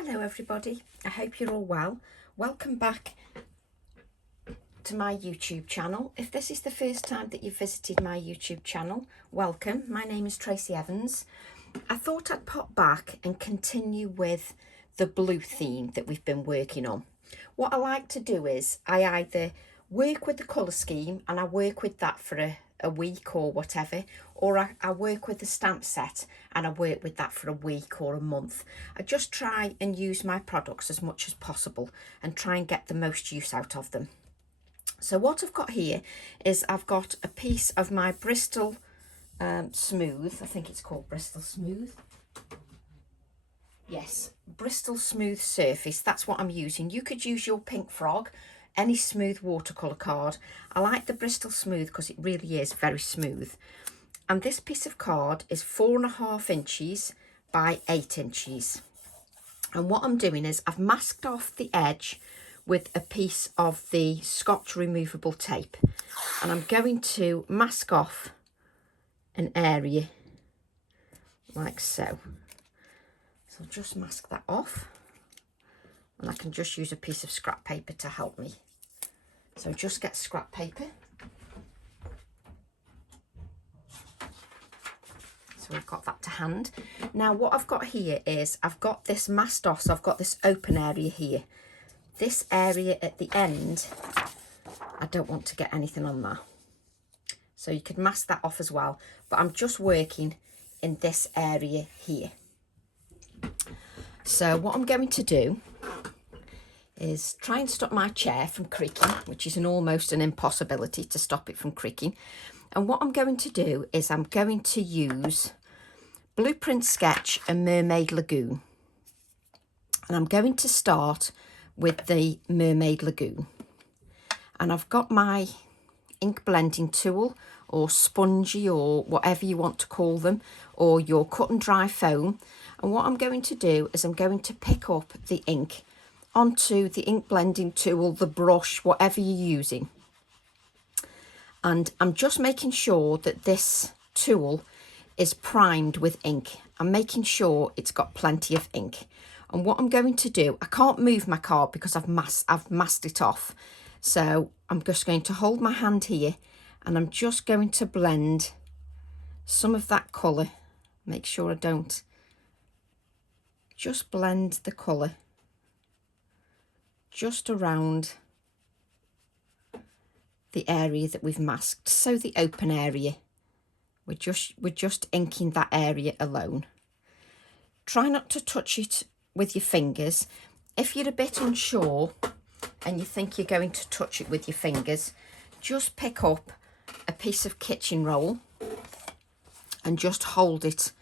Hello everybody, I hope you're all well. Welcome back to my YouTube channel. If this is the first time that you've visited my YouTube channel, welcome. My name is Tracy Evans. I thought I'd pop back and continue with the blue theme that we've been working on. What I like to do is I either work with the colour scheme and I work with that for a week or whatever, or I work with the stamp set and I work with that for a week or a month. I just try and use my products as much as possible and try and get the most use out of them. So what I've got here is I've got a piece of my Bristol Smooth, I think it's called Bristol Smooth. Yes, Bristol Smooth Surface, that's what I'm using. You could use your Pink Frog, any smooth watercolour card. I like the Bristol Smooth because it really is very smooth. And this piece of card is 4.5 inches by 8 inches. And what I'm doing is I've masked off the edge with a piece of the Scotch removable tape. And I'm going to mask off an area like so. So I'll just mask that off. And I can just use a piece of scrap paper to help me. So just get scrap paper. So we've got that to hand. Now what I've got here is I've got this masked off, so I've got this open area here. This area at the end, I don't want to get anything on that. So you could mask that off as well, but I'm just working in this area here. So what I'm going to do is try and stop my chair from creaking, which is almost an impossibility to stop it from creaking. And what I'm going to do is I'm going to use Blueprint Sketch and Mermaid Lagoon. And I'm going to start with the Mermaid Lagoon. And I've got my ink blending tool or spongy or whatever you want to call them, or your cut and dry foam. And what I'm going to do is I'm going to pick up the ink onto the ink blending tool, the brush, whatever you're using. And I'm just making sure that this tool is primed with ink. I'm making sure it's got plenty of ink. And what I'm going to do, I can't move my card because I've masked it off. So I'm just going to hold my hand here and I'm just going to blend some of that colour. Make sure I don't. Just blend the colour just around the area that we've masked. So the open area, we're just inking that area alone. Try not to touch it with your fingers. If you're a bit unsure and you think you're going to touch it with your fingers, just pick up a piece of kitchen roll and just hold it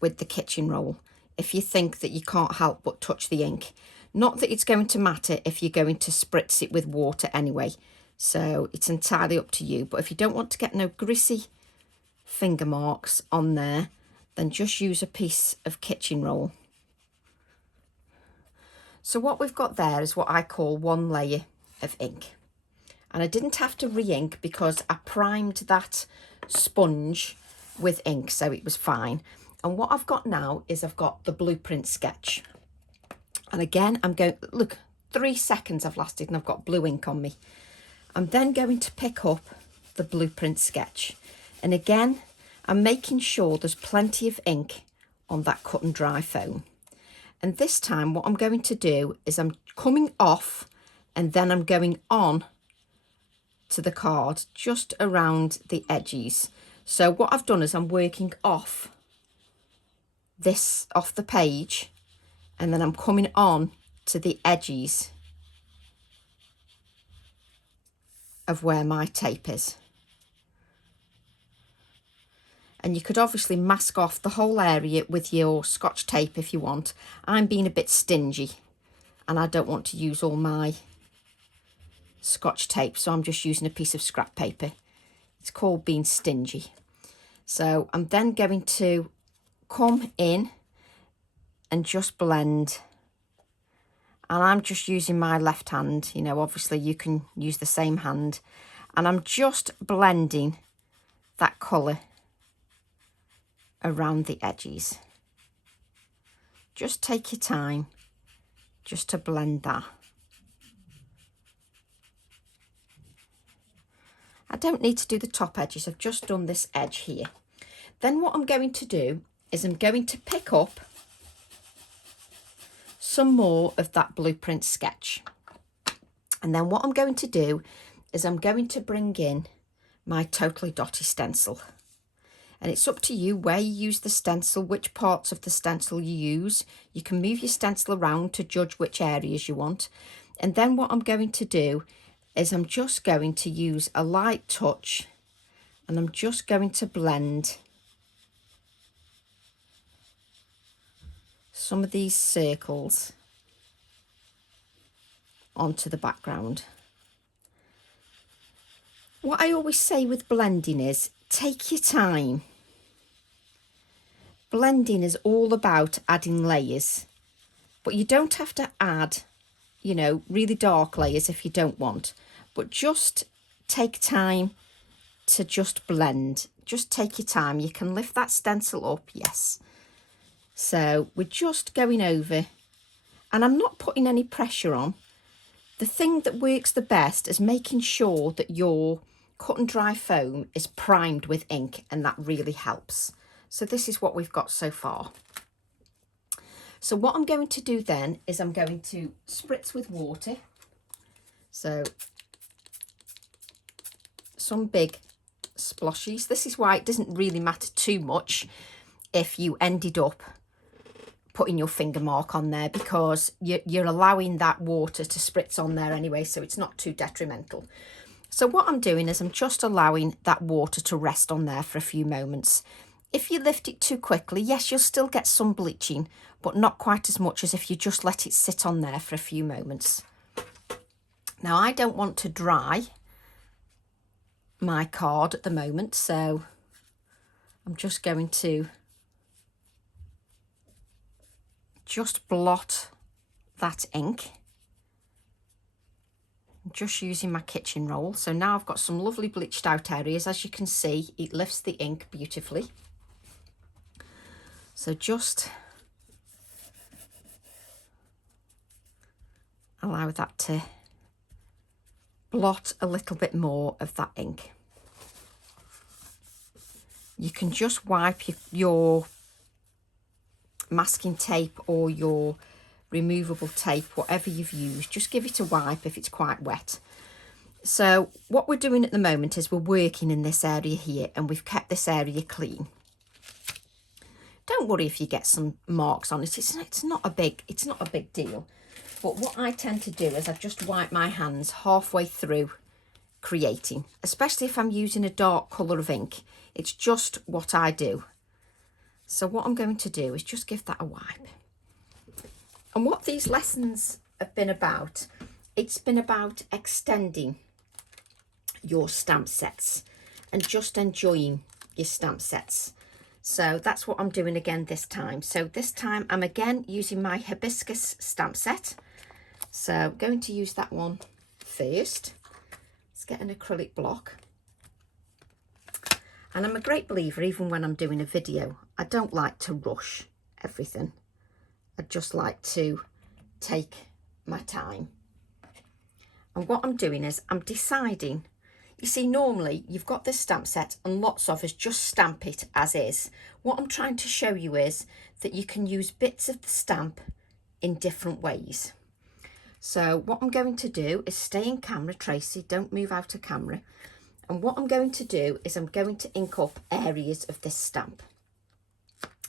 with the kitchen roll if you think that you can't help but touch the ink. Not that it's going to matter if you're going to spritz it with water anyway, so it's entirely up to you. But if you don't want to get no greasy finger marks on there, then just use a piece of kitchen roll. So what we've got there is what I call one layer of ink. And I didn't have to re-ink because I primed that sponge with ink, so it was fine. And what I've got now is I've got the Blueprint Sketch. And again, I'm going, look, 3 seconds I've lasted and I've got blue ink on me. I'm then going to pick up the Blueprint Sketch. And again, I'm making sure there's plenty of ink on that cut and dry foam. And this time what I'm going to do is I'm coming off and then I'm going on to the card just around the edges. So what I've done is I'm working off this, off the page, and then I'm coming on to the edges of where my tape is. And you could obviously mask off the whole area with your Scotch tape if you want. I'm being a bit stingy and I don't want to use all my Scotch tape, so I'm just using a piece of scrap paper. It's called being stingy. So I'm then going to come in and just blend. And I'm just using my left hand, you know, obviously you can use the same hand. And I'm just blending that colour around the edges. Just take your time just to blend that. I don't need to do the top edges, I've just done this edge here. Then what I'm going to do is I'm going to pick up some more of that blueprint sketch. And then what I'm going to do is I'm going to bring in my Totally Dotty stencil. And it's up to you where you use the stencil, which parts of the stencil you use. You can move your stencil around to judge which areas you want. And then what I'm going to do is I'm just going to use a light touch and I'm just going to blend some of these circles onto the background. What I always say with blending is take your time. Blending is all about adding layers, but you don't have to add, you know, really dark layers if you don't want, but just take time to just blend. Just take your time. You can lift that stencil up, yes. So we're just going over, and I'm not putting any pressure on. The thing that works the best is making sure that your cut and dry foam is primed with ink, and that really helps. So this is what we've got so far. So what I'm going to do then is I'm going to spritz with water. So some big splashes. This is why it doesn't really matter too much if you ended up putting your finger mark on there, because you're allowing that water to spritz on there anyway, so it's not too detrimental. So what I'm doing is I'm just allowing that water to rest on there for a few moments. If you lift it too quickly, yes, you'll still get some bleaching, but not quite as much as if you just let it sit on there for a few moments. Now, I don't want to dry my card at the moment, so I'm just going to just blot that ink, just using my kitchen roll. So now I've got some lovely bleached out areas. As you can see, it lifts the ink beautifully. So just allow that to blot a little bit more of that ink. You can just wipe your masking tape or your removable tape, whatever you've used, just give it a wipe if it's quite wet. So what we're doing at the moment is we're working in this area here, and we've kept this area clean. Don't worry if you get some marks on it. It's not a big deal. But what I tend to do is I just wipe my hands halfway through creating, especially if I'm using a dark colour of ink. It's just what I do. So what I'm going to do is just give that a wipe. And what these lessons have been about, it's been about extending your stamp sets and just enjoying your stamp sets. So that's what I'm doing again this time. So this time I'm again using my Hibiscus Stamp Set. So I'm going to use that one first. Let's get an acrylic block. And I'm a great believer, even when I'm doing a video, I don't like to rush everything. I just like to take my time. And what I'm doing is I'm deciding, you see, normally you've got this stamp set and lots of us just stamp it as is. What I'm trying to show you is that you can use bits of the stamp in different ways. So what I'm going to do is stay in camera, Tracy, don't move out of camera. And what I'm going to do is I'm going to ink up areas of this stamp.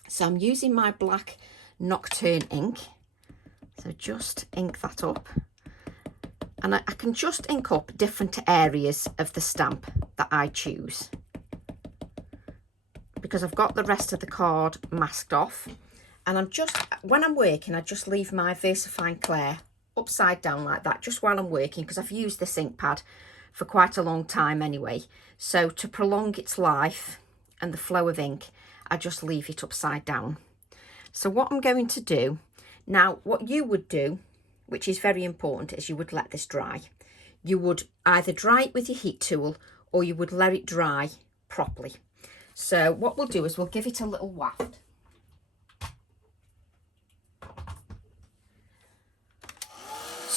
So I'm using my black Nocturne ink. So just ink that up. And I can just ink up different areas of the stamp that I choose, because I've got the rest of the card masked off. And I'm just, when I'm working, I just leave my VersaFine Clair upside down like that, just while I'm working, because I've used this ink pad for quite a long time anyway. So to prolong its life and the flow of ink, I just leave it upside down. So what I'm going to do, now what you would do, which is very important, is you would let this dry. You would either dry it with your heat tool or you would let it dry properly. So what we'll do is we'll give it a little waft.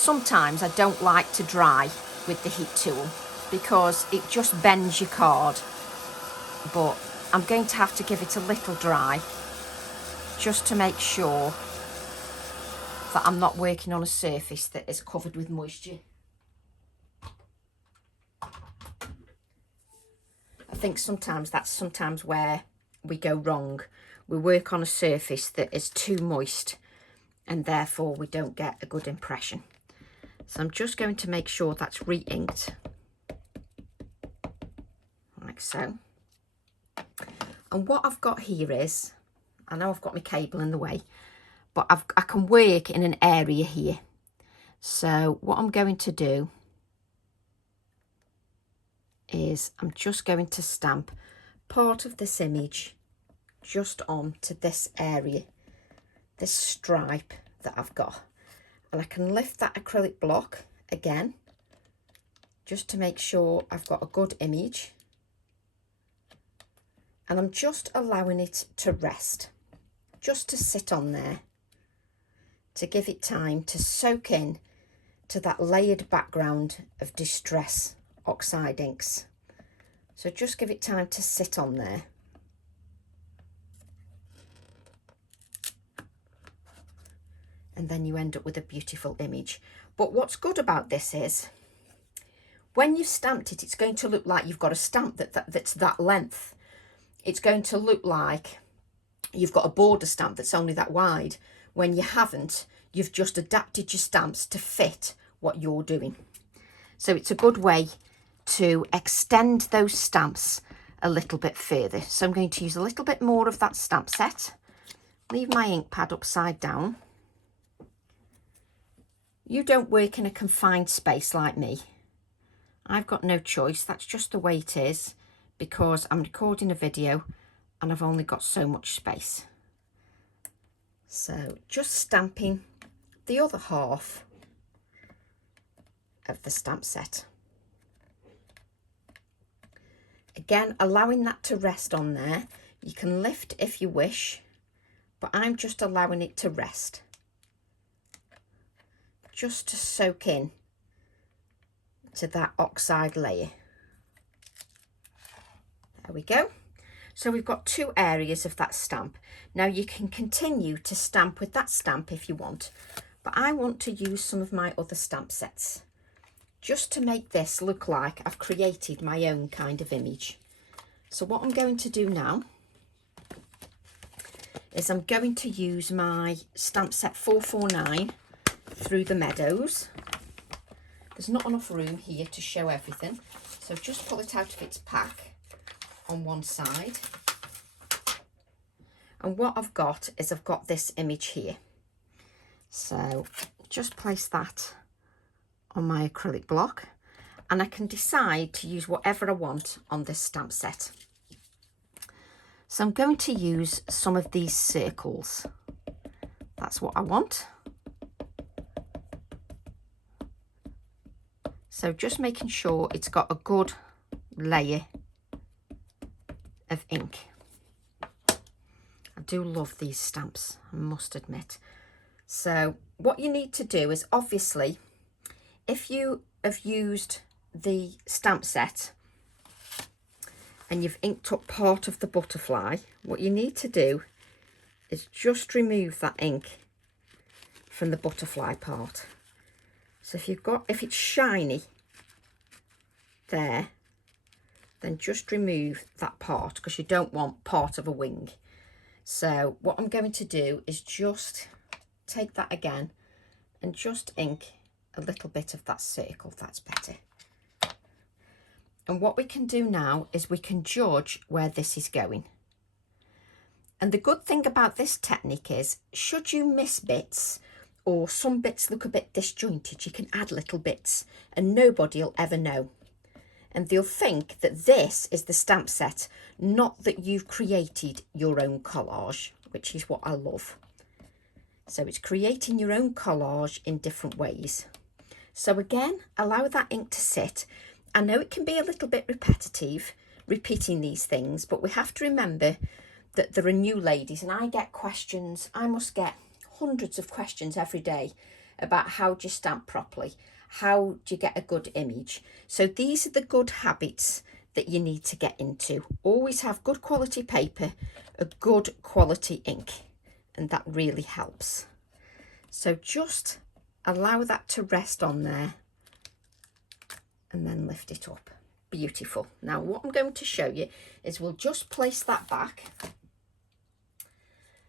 sometimes I don't like to dry with the heat tool because it just bends your card, but I'm going to have to give it a little dry just to make sure that I'm not working on a surface that is covered with moisture. I think that's where we go wrong. We work on a surface that is too moist and therefore we don't get a good impression. So I'm just going to make sure that's re-inked, like so. And what I've got here is, I know I've got my cable in the way, but I can work in an area here. So what I'm going to do is I'm just going to stamp part of this image just onto this area, this stripe that I've got. And I can lift that acrylic block again, just to make sure I've got a good image. And I'm just allowing it to rest, just to sit on there, to give it time to soak in to that layered background of Distress Oxide inks. So just give it time to sit on there. And then you end up with a beautiful image. But what's good about this is, when you've stamped it, it's going to look like you've got a stamp that's that length. It's going to look like you've got a border stamp that's only that wide. When you haven't, you've just adapted your stamps to fit what you're doing. So it's a good way to extend those stamps a little bit further. So I'm going to use a little bit more of that stamp set, leave my ink pad upside down. You don't work in a confined space like me. I've got no choice. That's just the way it is, because I'm recording a video and I've only got so much space. So just stamping the other half of the stamp set. Again, allowing that to rest on there. You can lift if you wish, but I'm just allowing it to rest, just to soak in to that oxide layer. There we go. So we've got two areas of that stamp. Now you can continue to stamp with that stamp if you want, but I want to use some of my other stamp sets just to make this look like I've created my own kind of image. So what I'm going to do now is I'm going to use my stamp set 449 through the Meadows. There's not enough room here to show everything, so just pull it out of its pack on one side. And what I've got is I've got this image here. So just place that on my acrylic block, and I can decide to use whatever I want on this stamp set. So I'm going to use some of these circles. That's what I want. So just making sure it's got a good layer of ink. I do love these stamps, I must admit. So what you need to do is, obviously, if you have used the stamp set and you've inked up part of the butterfly, what you need to do is just remove that ink from the butterfly part. So if it's shiny there, then just remove that part, because you don't want part of a wing. So what I'm going to do is just take that again and just ink a little bit of that circle. That's better. And what we can do now is we can judge where this is going. And the good thing about this technique is, should you miss bits or some bits look a bit disjointed, you can add little bits and nobody will ever know. And they'll think that this is the stamp set, not that you've created your own collage, which is what I love. So it's creating your own collage in different ways. So again, allow that ink to sit. I know it can be a little bit repetitive, repeating these things, but we have to remember that there are new ladies, and I get questions. I must get hundreds of questions every day about how do you stamp properly, how do you get a good image. So these are the good habits that you need to get into. Always have good quality paper, a good quality ink, and that really helps. So just allow that to rest on there and then lift it up. Beautiful. Now what I'm going to show you is we'll just place that back.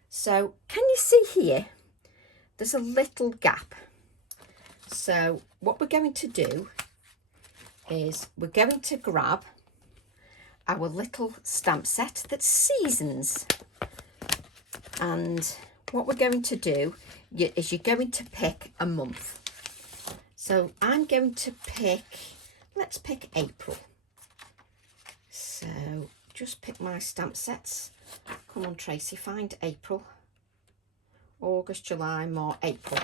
So can you see here, there's a little gap. So what we're going to do is we're going to grab our little stamp set that's seasons, and what we're going to do is you're going to pick a month. So I'm going to pick, let's pick April. So just pick my stamp sets. Come on Tracy, find April. August, July, March, April.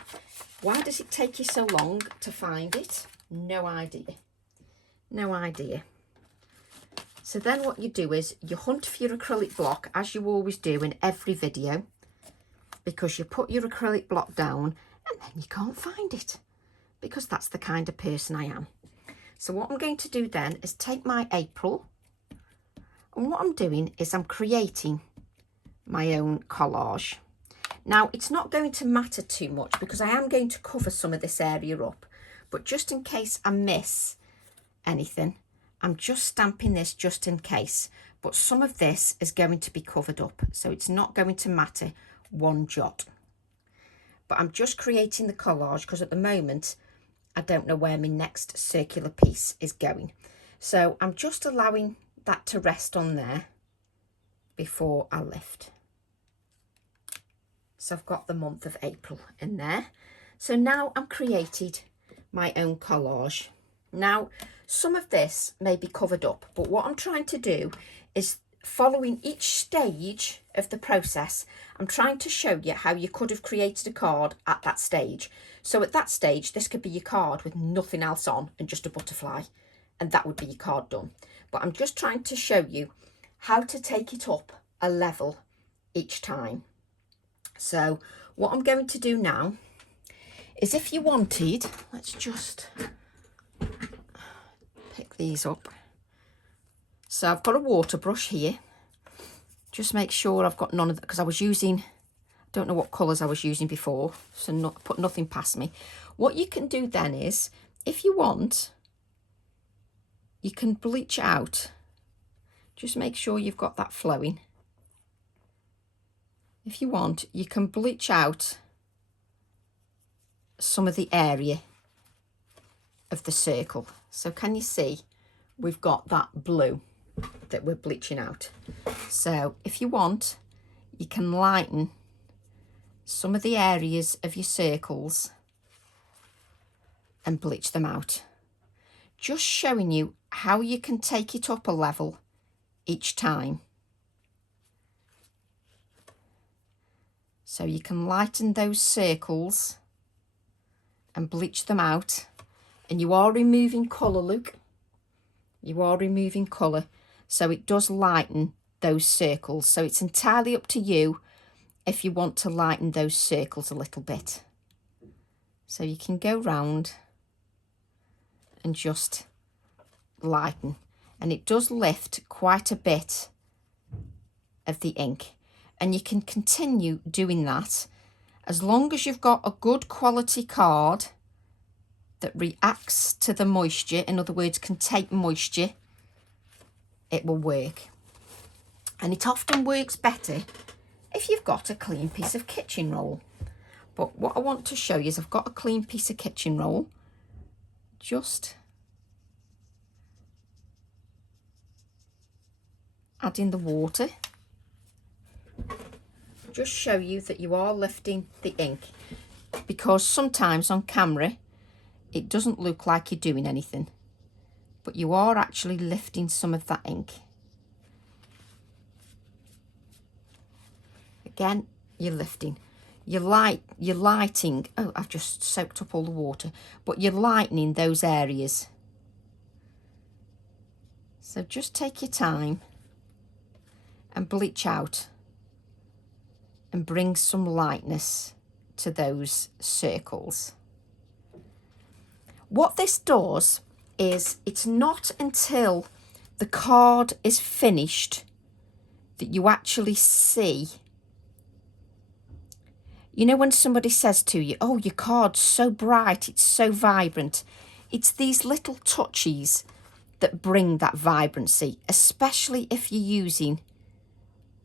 Why does it take you so long to find it? No idea. No idea. So then what you do is you hunt for your acrylic block, as you always do in every video, because you put your acrylic block down and then you can't find it, because that's the kind of person I am. So what I'm going to do then is take my April, and what I'm doing is I'm creating my own collage. Now it's not going to matter too much because I am going to cover some of this area up, but just in case I miss anything, I'm just stamping this just in case, but some of this is going to be covered up, so it's not going to matter one jot. But I'm just creating the collage because at the moment I don't know where my next circular piece is going. So I'm just allowing that to rest on there before I lift. So I've got the month of April in there. So now I'm created my own collage. Now, some of this may be covered up, but what I'm trying to do is following each stage of the process, I'm trying to show you how you could have created a card at that stage. So at that stage, this could be your card with nothing else on and just a butterfly, and that would be your card done. But I'm just trying to show you how to take it up a level each time. So what I'm going to do now is, if you wanted, let's just pick these up. So I've got a water brush here. Just make sure I've got none of that, because I was using, don't know what colours I was using before, so not put nothing past me. What you can do then is, if you want, you can bleach out. Just make sure you've got that flowing. If you want, you can bleach out some of the area of the circle. So can you see we've got that blue that we're bleaching out? So if you want, you can lighten some of the areas of your circles and bleach them out. Just showing you how you can take it up a level each time. So you can lighten those circles and bleach them out. And you are removing colour, look. You are removing colour. So it does lighten those circles. So it's entirely up to you if you want to lighten those circles a little bit. So you can go round and just lighten. And it does lift quite a bit of the ink. And you can continue doing that as long as you've got a good quality card that reacts to the moisture, in other words, can take moisture, it will work. And it often works better if you've got a clean piece of kitchen roll. But what I want to show you is I've got a clean piece of kitchen roll. Just add in the water. Just show you that you are lifting the ink, because sometimes on camera it doesn't look like you're doing anything, but you are actually lifting some of that ink. Again, you're lifting. You're lighting. Oh, I've just soaked up all the water, but you're lightening those areas. So just take your time and bleach out and bring some lightness to those circles. What this does is it's not until the card is finished that you actually see. You know when somebody says to you, oh, your card's so bright, it's so vibrant. It's these little touches that bring that vibrancy, especially if you're using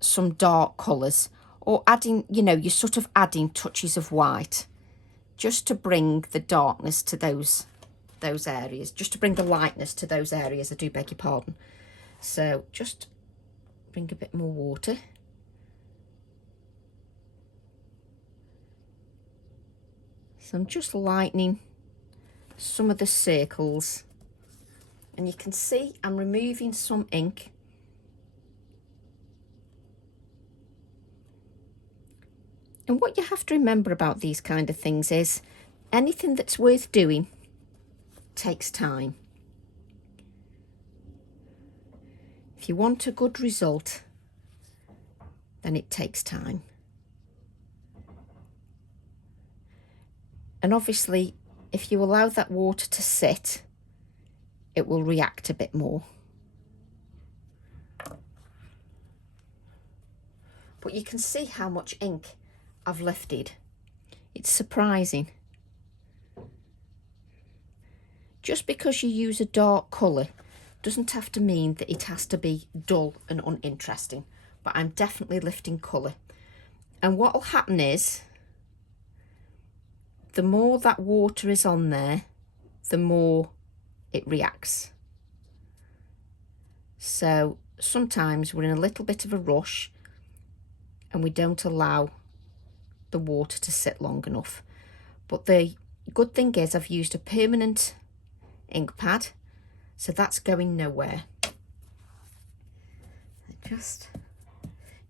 some dark colours or adding, you know, you're sort of adding touches of white just to bring the darkness to those areas, just to bring the lightness to those areas. I do beg your pardon. So just bring a bit more water. So I'm just lightening some of the circles, and you can see I'm removing some ink. And what you have to remember about these kind of things is anything that's worth doing takes time. If you want a good result, then it takes time. And obviously, if you allow that water to sit, it will react a bit more. But you can see how much ink I've lifted. It's surprising. Just because you use a dark colour doesn't have to mean that it has to be dull and uninteresting, but I'm definitely lifting colour. And what will happen is, the more that water is on there, the more it reacts. So sometimes we're in a little bit of a rush and we don't allow the water to sit long enough. But the good thing is I've used a permanent ink pad, so that's going nowhere.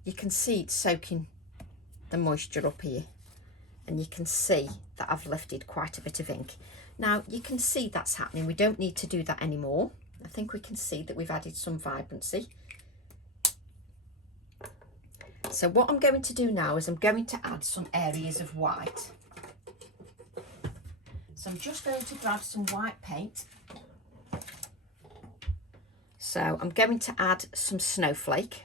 You can see it's soaking the moisture up here, and you can see that I've lifted quite a bit of ink. Now you can see that's happening. We don't need to do that anymore. I think we can see that we've added some vibrancy. So what I'm going to do now is I'm going to add some areas of white. So I'm just going to grab some white paint. So I'm going to add some snowflake,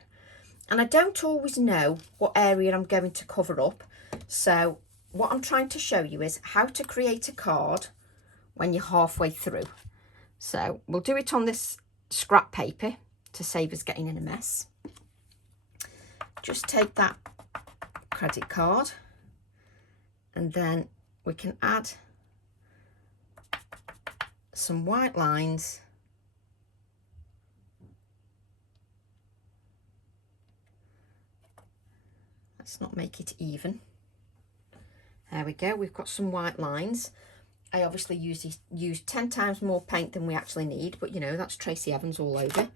and I don't always know what area I'm going to cover up. So what I'm trying to show you is how to create a card when you're halfway through. So we'll do it on this scrap paper to save us getting in a mess. Just take that credit card, and then we can add some white lines. Let's not make it even. There we go, we've got some white lines. I obviously use 10 times more paint than we actually need, but you know, that's Tracy Evans all over.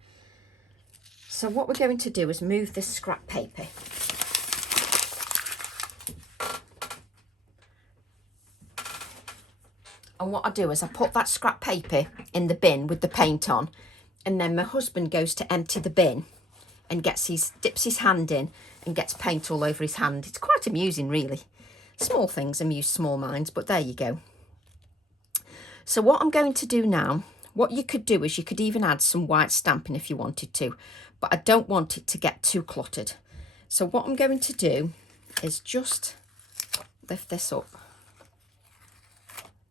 So what we're going to do is move this scrap paper. And what I do is I put that scrap paper in the bin with the paint on, and then my husband goes to empty the bin and dips his hand in and gets paint all over his hand. It's quite amusing, really. Small things amuse small minds, but there you go. So what I'm going to do now, what you could do is you could even add some white stamping if you wanted to, but I don't want it to get too cluttered. So what I'm going to do is just lift this up.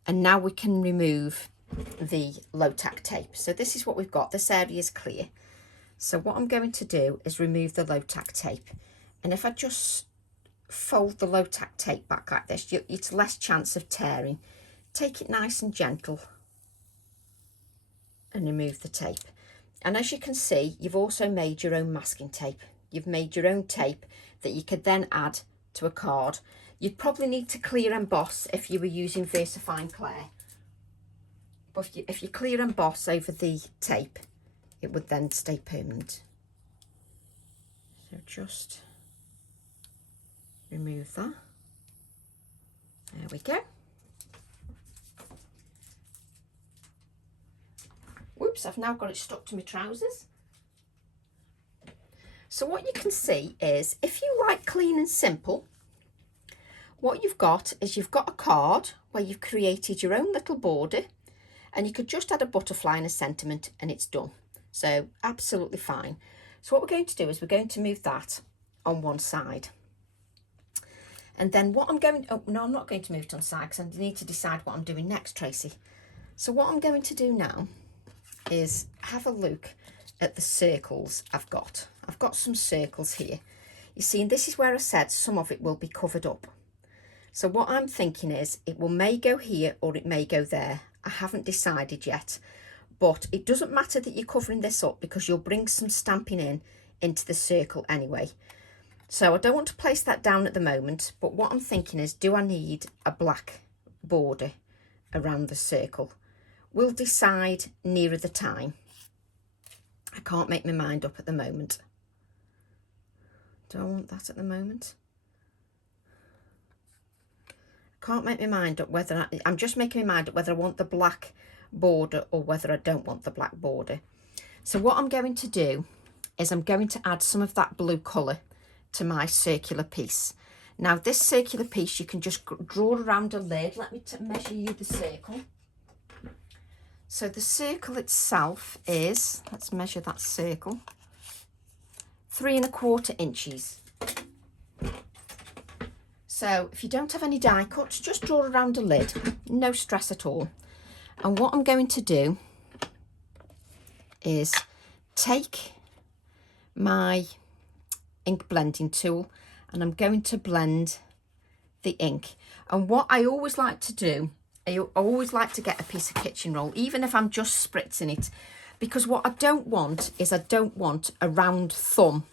And now we can remove the low tack tape. So this is what we've got. This area is clear. So what I'm going to do is remove the low tack tape. And if I just fold the low tack tape back like this, it's less chance of tearing. Take it nice and gentle and remove the tape. And as you can see, you've also made your own masking tape. You've made your own tape that you could then add to a card. You'd probably need to clear emboss if you were using VersaFine Clair. But if you clear emboss over the tape, it would then stay permanent. So just remove that. There we go. Whoops, I've now got it stuck to my trousers. So what you can see is, if you like clean and simple, what you've got is you've got a card where you've created your own little border. And you could just add a butterfly and a sentiment and it's done. So absolutely fine. So what we're going to do is we're going to move that on one side. And then what I'm going, oh no, I'm not going to move it on side because I need to decide what I'm doing next, Tracy. So what I'm going to do now is have a look at the circles I've got. I've got some circles here. You see, and this is where I said some of it will be covered up. So what I'm thinking is it may go here or it may go there. I haven't decided yet, but it doesn't matter that you're covering this up because you'll bring some stamping into the circle anyway. So I don't want to place that down at the moment, but what I'm thinking is, do I need a black border around the circle? We'll decide nearer the time. I can't make my mind up at the moment. Do I want that at the moment? I can't make my mind up whether I'm just making my mind up whether I want the black border or whether I don't want the black border. So what I'm going to do is I'm going to add some of that blue colour to my circular piece. Now this circular piece you can just draw around a lid. Let me measure you the circle. So the circle itself is, let's measure that circle, 3 1/4 inches. So if you don't have any die cuts, just draw around a lid, no stress at all. And what I'm going to do is take my ink blending tool and I'm going to blend the ink. And what I always like to do, I always like to get a piece of kitchen roll, even if I'm just spritzing it, because what I don't want is I don't want a round thumb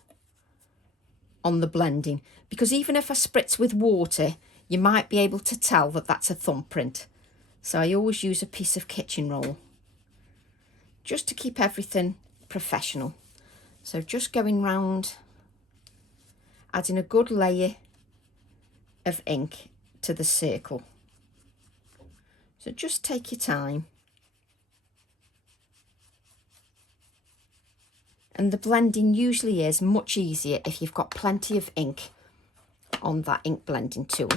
on the blending, because even if I spritz with water, you might be able to tell that that's a thumbprint. So I always use a piece of kitchen roll just to keep everything professional. So just going round, adding a good layer of ink to the circle. So just take your time. And the blending usually is much easier if you've got plenty of ink on that ink blending tool.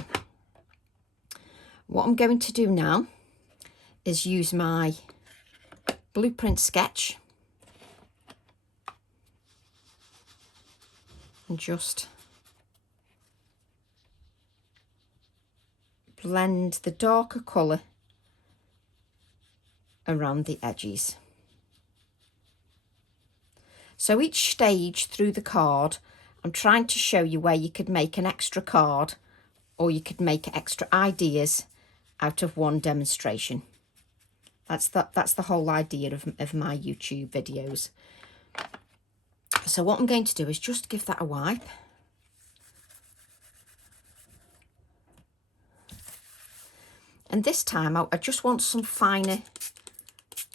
What I'm going to do now is use my blueprint sketch and just blend the darker colour around the edges. So each stage through the card, I'm trying to show you where you could make an extra card or you could make extra ideas out of one demonstration. That's the whole idea of my YouTube videos. So what I'm going to do is just give that a wipe. And this time I just want some finer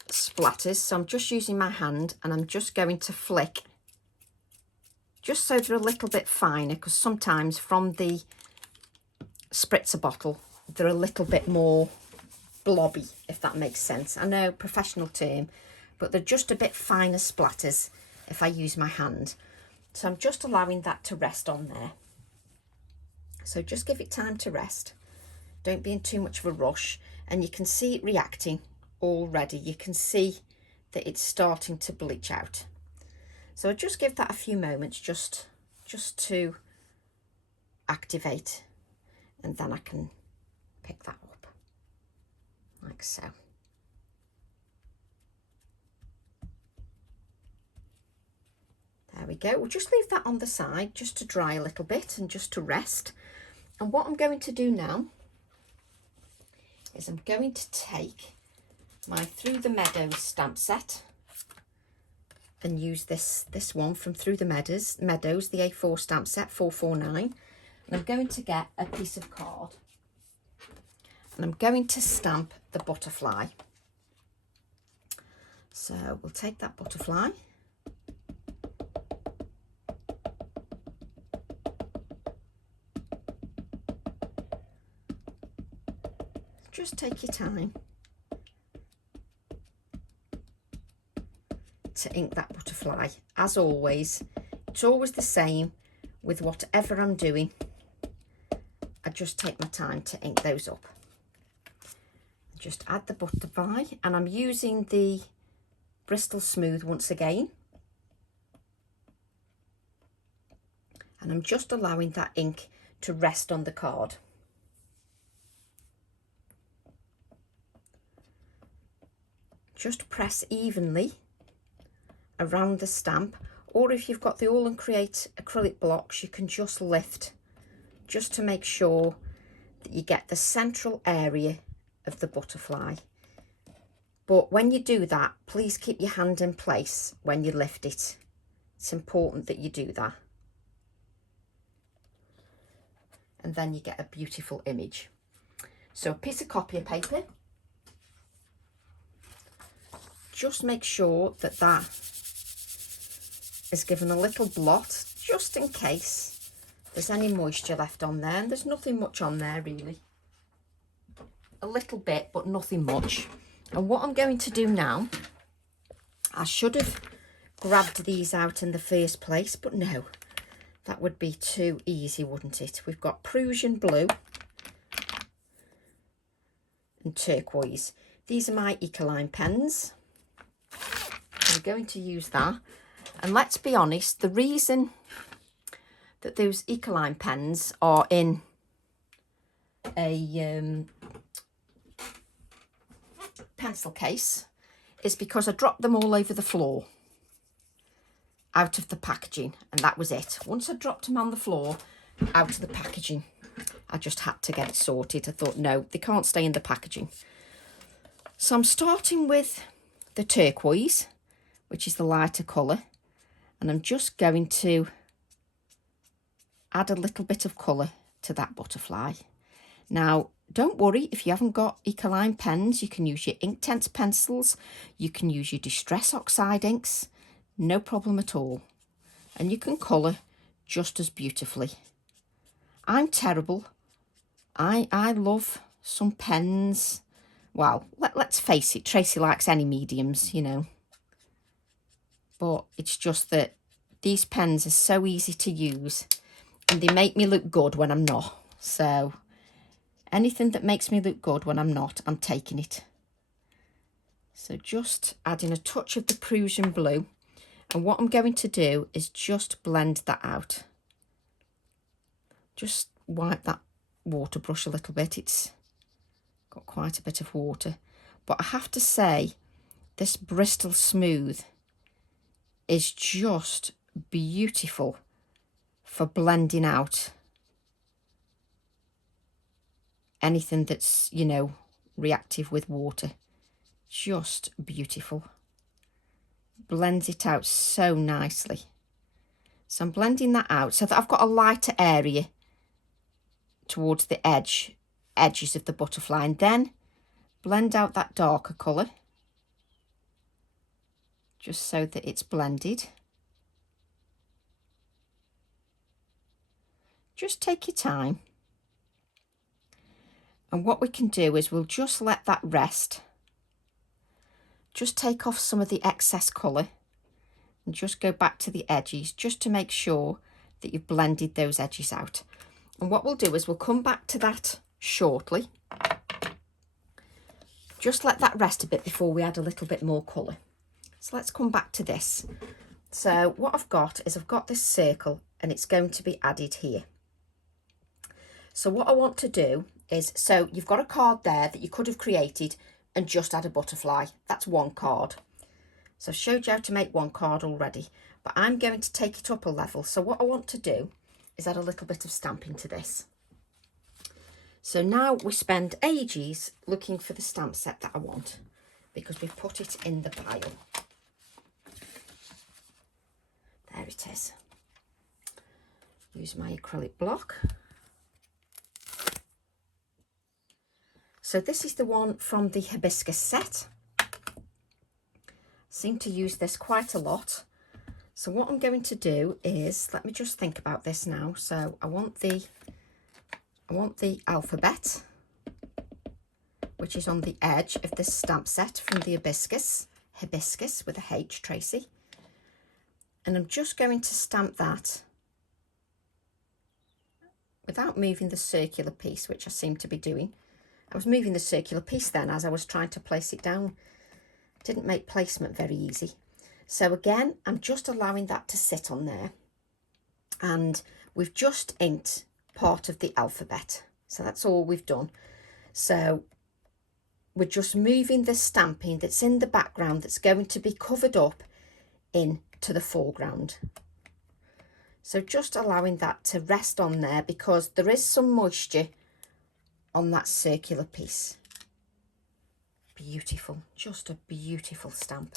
splatters, so I'm just using my hand and I'm just going to flick just so they're a little bit finer, because sometimes from the spritzer bottle they're a little bit more blobby, if that makes sense. I know, professional term, but they're just a bit finer splatters if I use my hand. So I'm just allowing that to rest on there. So just give it time to rest. Don't be in too much of a rush, and you can see it reacting already. You can see that it's starting to bleach out. So just give that a few moments just to activate, and then I can pick that up like so. There we go. We'll just leave that on the side just to dry a little bit and just to rest. And what I'm going to do now is I'm going to take my Through the Meadows stamp set and use this one from Through the Meadows, the A4 stamp set, 449. And I'm going to get a piece of card and I'm going to stamp the butterfly. So we'll take that butterfly. Just take your time to ink that butterfly. As always, it's always the same with whatever I'm doing. I just take my time to ink those up. just add the butterfly, and I'm using the Bristol Smooth once again, and I'm just allowing that ink to rest on the card. Just press evenly around the stamp, or if you've got the AALL&Create acrylic blocks, you can just lift just to make sure that you get the central area of the butterfly. But when you do that, please keep your hand in place when you lift it. It's important that you do that. And then you get a beautiful image. So a piece of copy paper. Just make sure that that is given a little blot, just in case there's any moisture left on there. And there's nothing much on there really. A little bit, but nothing much. And what I'm going to do now, I should have grabbed these out in the first place, but no, that would be too easy, wouldn't it? We've got Prussian blue and turquoise. These are my Ecoline pens. I'm going to use that. And let's be honest, the reason that those Ecoline pens are in a pencil case is because I dropped them all over the floor out of the packaging, and that was it. Once I dropped them on the floor out of the packaging, I just had to get it sorted. I thought, no, they can't stay in the packaging. So I'm starting with the turquoise, which is the lighter colour, and I'm just going to add a little bit of colour to that butterfly. Now, don't worry if you haven't got Ecoline pens, you can use your Inktense pencils, you can use your Distress Oxide inks, no problem at all. And you can colour just as beautifully. I'm terrible. I love some pens. Well, let's face it, Tracy likes any mediums, you know. But it's just that these pens are so easy to use and they make me look good when I'm not. So anything that makes me look good when I'm not, I'm taking it. So just adding a touch of the Prussian blue. And what I'm going to do is just blend that out. Just wipe that water brush a little bit. It's got quite a bit of water. But I have to say, this Bristol Smooth is just beautiful for blending out anything that's, you know, reactive with water. Just beautiful. Blends it out so nicely. So I'm blending that out so that I've got a lighter area towards the edges of the butterfly, and then blend out that darker colour just so that it's blended. Just take your time. And what we can do is we'll just let that rest. Just take off some of the excess colour and just go back to the edges just to make sure that you've blended those edges out. And what we'll do is we'll come back to that shortly. Just let that rest a bit before we add a little bit more colour. So let's come back to this. So what I've got is I've got this circle and it's going to be added here. So what I want to do is, so you've got a card there that you could have created and just add a butterfly. That's one card. So I've showed you how to make one card already, but I'm going to take it up a level. So what I want to do is add a little bit of stamping to this. So now we spend ages looking for the stamp set that I want because we've put it in the pile. There it is. Use my acrylic block. So this is the one from the Hibiscus set. Seem to use this quite a lot. So what I'm going to do is, let me just think about this now. So I want the alphabet, which is on the edge of this stamp set from the Hibiscus with a H, Tracy. And I'm just going to stamp that without moving the circular piece, which I seem to be doing. I was moving the circular piece then as I was trying to place it down. Didn't make placement very easy. So again, I'm just allowing that to sit on there. And we've just inked part of the alphabet. So that's all we've done. So we're just moving the stamping that's in the background that's going to be covered up into the foreground. So just allowing that to rest on there because there is some moisture on that circular piece. Beautiful, just a beautiful stamp.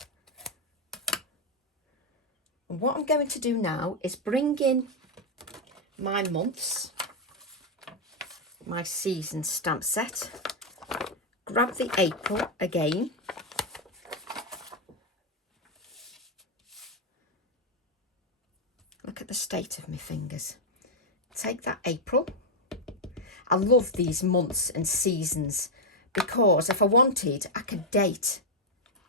And what I'm going to do now is bring in my months, my season stamp set, grab the April again, look at the state of my fingers, take that April. I love these months and seasons because if I wanted, I could date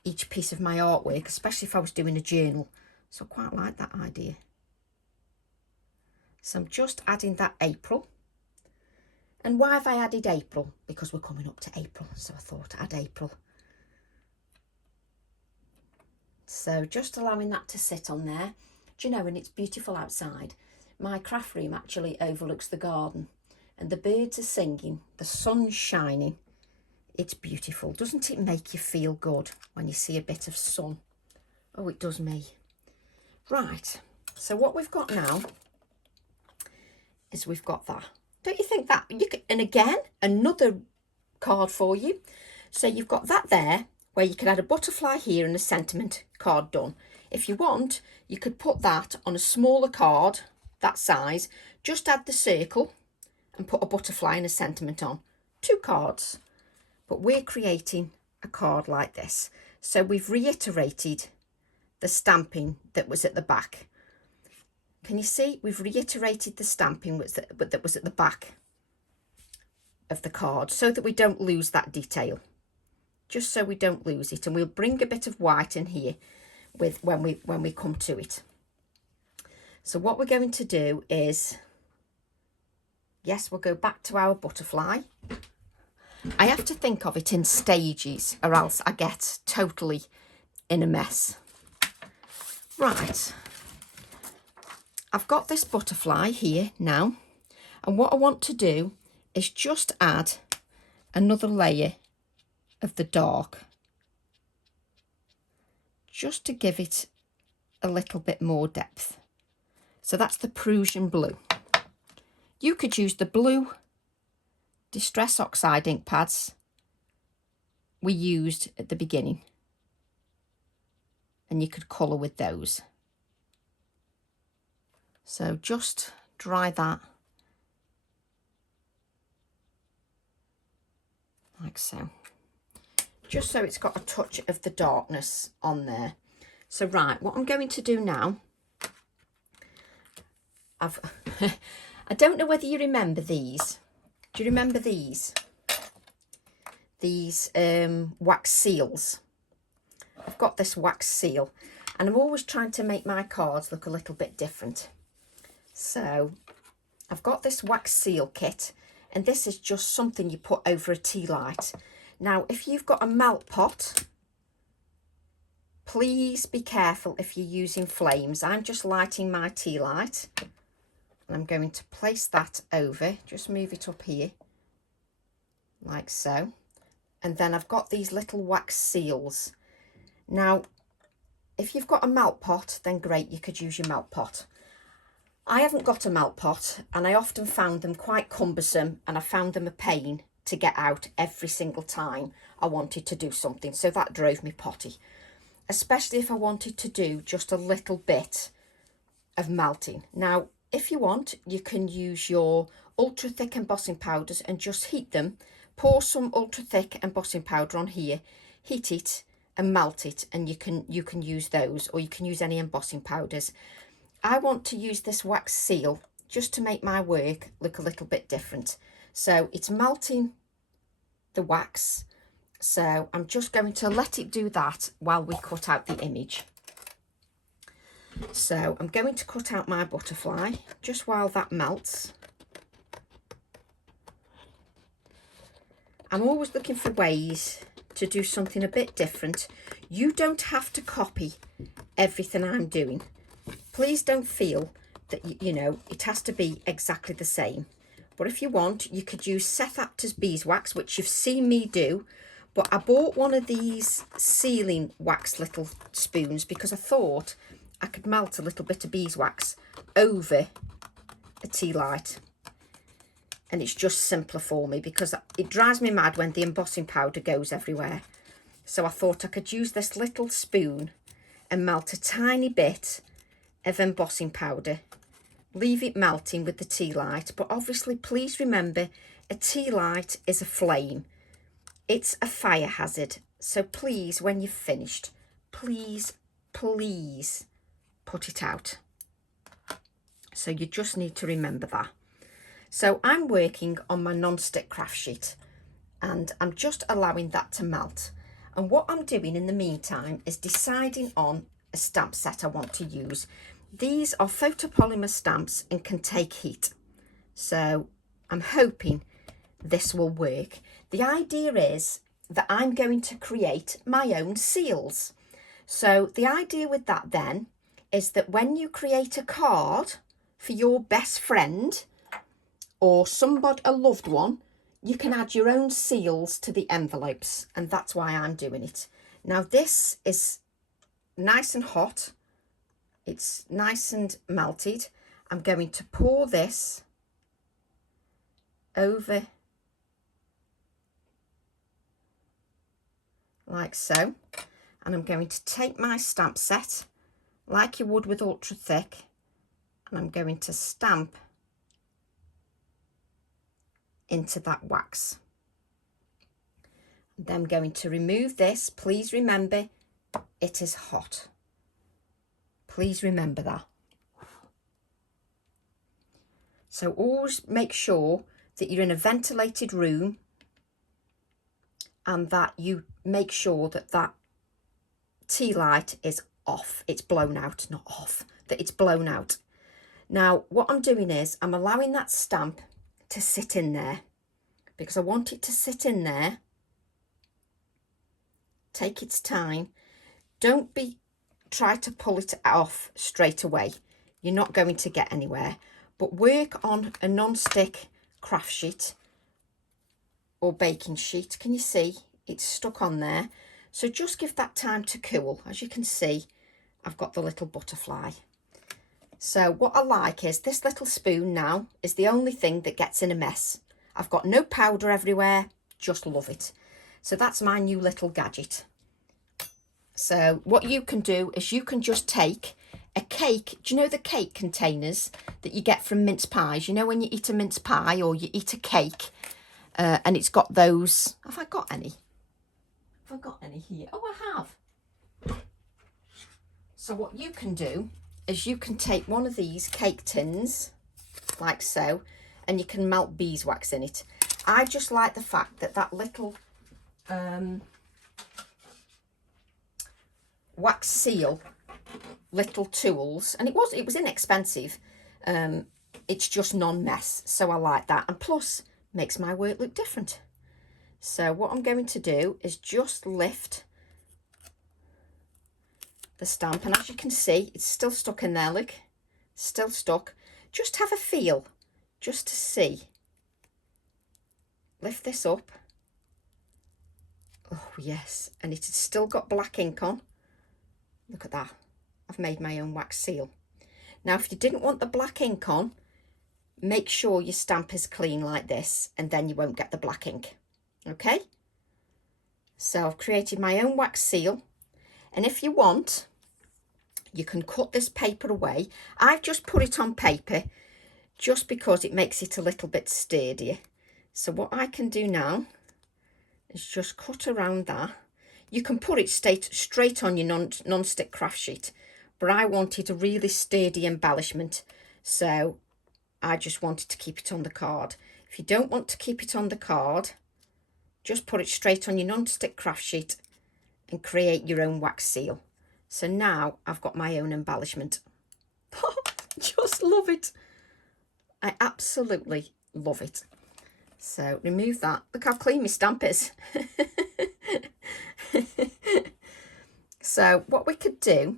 each piece of my artwork, especially if I was doing a journal. So I quite like that idea. So I'm just adding that April. And why have I added April? Because we're coming up to April, so I thought I'd add April. So just allowing that to sit on there. Do you know, when it's beautiful outside, my craft room actually overlooks the garden. And the birds are singing, the sun's shining. It's beautiful. Doesn't it make you feel good when you see a bit of sun? Oh, it does me. Right, so what we've got now is we've got that. Don't you think that? You could, and again, another card for you. So you've got that there, where you could add a butterfly here and a sentiment card done. If you want, you could put that on a smaller card, that size, just add the circle, and put a butterfly and a sentiment on. 2 cards. But we're creating a card like this. So we've reiterated the stamping that was at the back. Can you see? We've reiterated the stamping that was at the back of the card so that we don't lose that detail. Just so we don't lose it. And we'll bring a bit of white in here with when we come to it. So what we're going to do is, yes, we'll go back to our butterfly. I have to think of it in stages or else I get totally in a mess. Right, I've got this butterfly here now, and what I want to do is just add another layer of the dark, just to give it a little bit more depth. So that's the Prussian blue. You could use the blue Distress Oxide ink pads we used at the beginning, and you could colour with those. So just dry that like so, just so it's got a touch of the darkness on there. So right, what I'm going to do now, I don't know whether you remember these. Do you remember these? These wax seals. I've got this wax seal, and I'm always trying to make my cards look a little bit different. So I've got this wax seal kit, and this is just something you put over a tea light. Now, if you've got a melt pot, please be careful if you're using flames. I'm just lighting my tea light, and I'm going to place that over, just move it up here, like so. And then I've got these little wax seals. Now, if you've got a melt pot, then great, you could use your melt pot. I haven't got a melt pot, and I often found them quite cumbersome, and I found them a pain to get out every single time I wanted to do something. So that drove me potty, especially if I wanted to do just a little bit of melting. Now, if you want, you can use your ultra thick embossing powders and just heat them. Pour some ultra thick embossing powder on here, heat it and melt it, and you can use those, or you can use any embossing powders. I want to use this wax seal just to make my work look a little bit different. So it's melting the wax, so I'm just going to let it do that while we cut out the image. So I'm going to cut out my butterfly just while that melts. I'm always looking for ways to do something a bit different. You don't have to copy everything I'm doing. Please don't feel that, you know, it has to be exactly the same. But if you want, you could use Seth Apter's beeswax, which you've seen me do. But I bought one of these sealing wax little spoons because I thought I could melt a little bit of beeswax over a tea light. And it's just simpler for me because it drives me mad when the embossing powder goes everywhere. So I thought I could use this little spoon and melt a tiny bit of embossing powder. Leave it melting with the tea light. But obviously, please remember, a tea light is a flame. It's a fire hazard. So please, when you've finished, please, please put it out. So you just need to remember that. So I'm working on my non-stick craft sheet and I'm just allowing that to melt. And what I'm doing in the meantime is deciding on a stamp set I want to use. These are photopolymer stamps and can take heat. So I'm hoping this will work. The idea is that I'm going to create my own seals. So the idea with that then is that when you create a card for your best friend or somebody, a loved one, you can add your own seals to the envelopes, and that's why I'm doing it. Now this is nice and hot. It's nice and melted. I'm going to pour this over like so, and I'm going to take my stamp set like you would with ultra thick, and I'm going to stamp into that wax. And then I'm going to remove this. Please remember, it is hot. Please remember that. So always make sure that you're in a ventilated room and that you make sure that that tea light is off. It's blown out, not off, that it's blown out. Now, what I'm doing is I'm allowing that stamp to sit in there because I want it to sit in there. Take its time. Don't try to pull it off straight away. You're not going to get anywhere. But work on a non-stick craft sheet or baking sheet. Can you see? It's stuck on there. So just give that time to cool. As you can see, I've got the little butterfly. So what I like is this little spoon now is the only thing that gets in a mess. I've got no powder everywhere, just love it. So that's my new little gadget. So what you can do is you can just take a cake. Do you know the cake containers that you get from mince pies? You know when you eat a mince pie or you eat a cake and it's got those. Have I got any? Have I got any here? Oh, I have. So what you can do is you can take one of these cake tins like so, and you can melt beeswax in it. I just like the fact that that little wax seal little tools, and it was inexpensive, it's just non-mess, so I like that, and plus makes my work look different. So what I'm going to do is just lift the stamp, and as you can see, it's still stuck in there. Look, still stuck. Just have a feel just to see. Lift this up. Oh yes, and it has still got black ink on. Look at that. I've made my own wax seal. Now if you didn't want the black ink on, make sure your stamp is clean like this, and then you won't get the black ink. Okay, so I've created my own wax seal, and if you want, you can cut this paper away. I've just put it on paper just because it makes it a little bit sturdier. So what I can do now is just cut around that. You can put it straight on your non-stick craft sheet, but I wanted a really sturdy embellishment, so I just wanted to keep it on the card. If you don't want to keep it on the card, just put it straight on your non-stick craft sheet and create your own wax seal. So now I've got my own embellishment. Just love it. I absolutely love it. So remove that. Look how clean my stamp is. So what we could do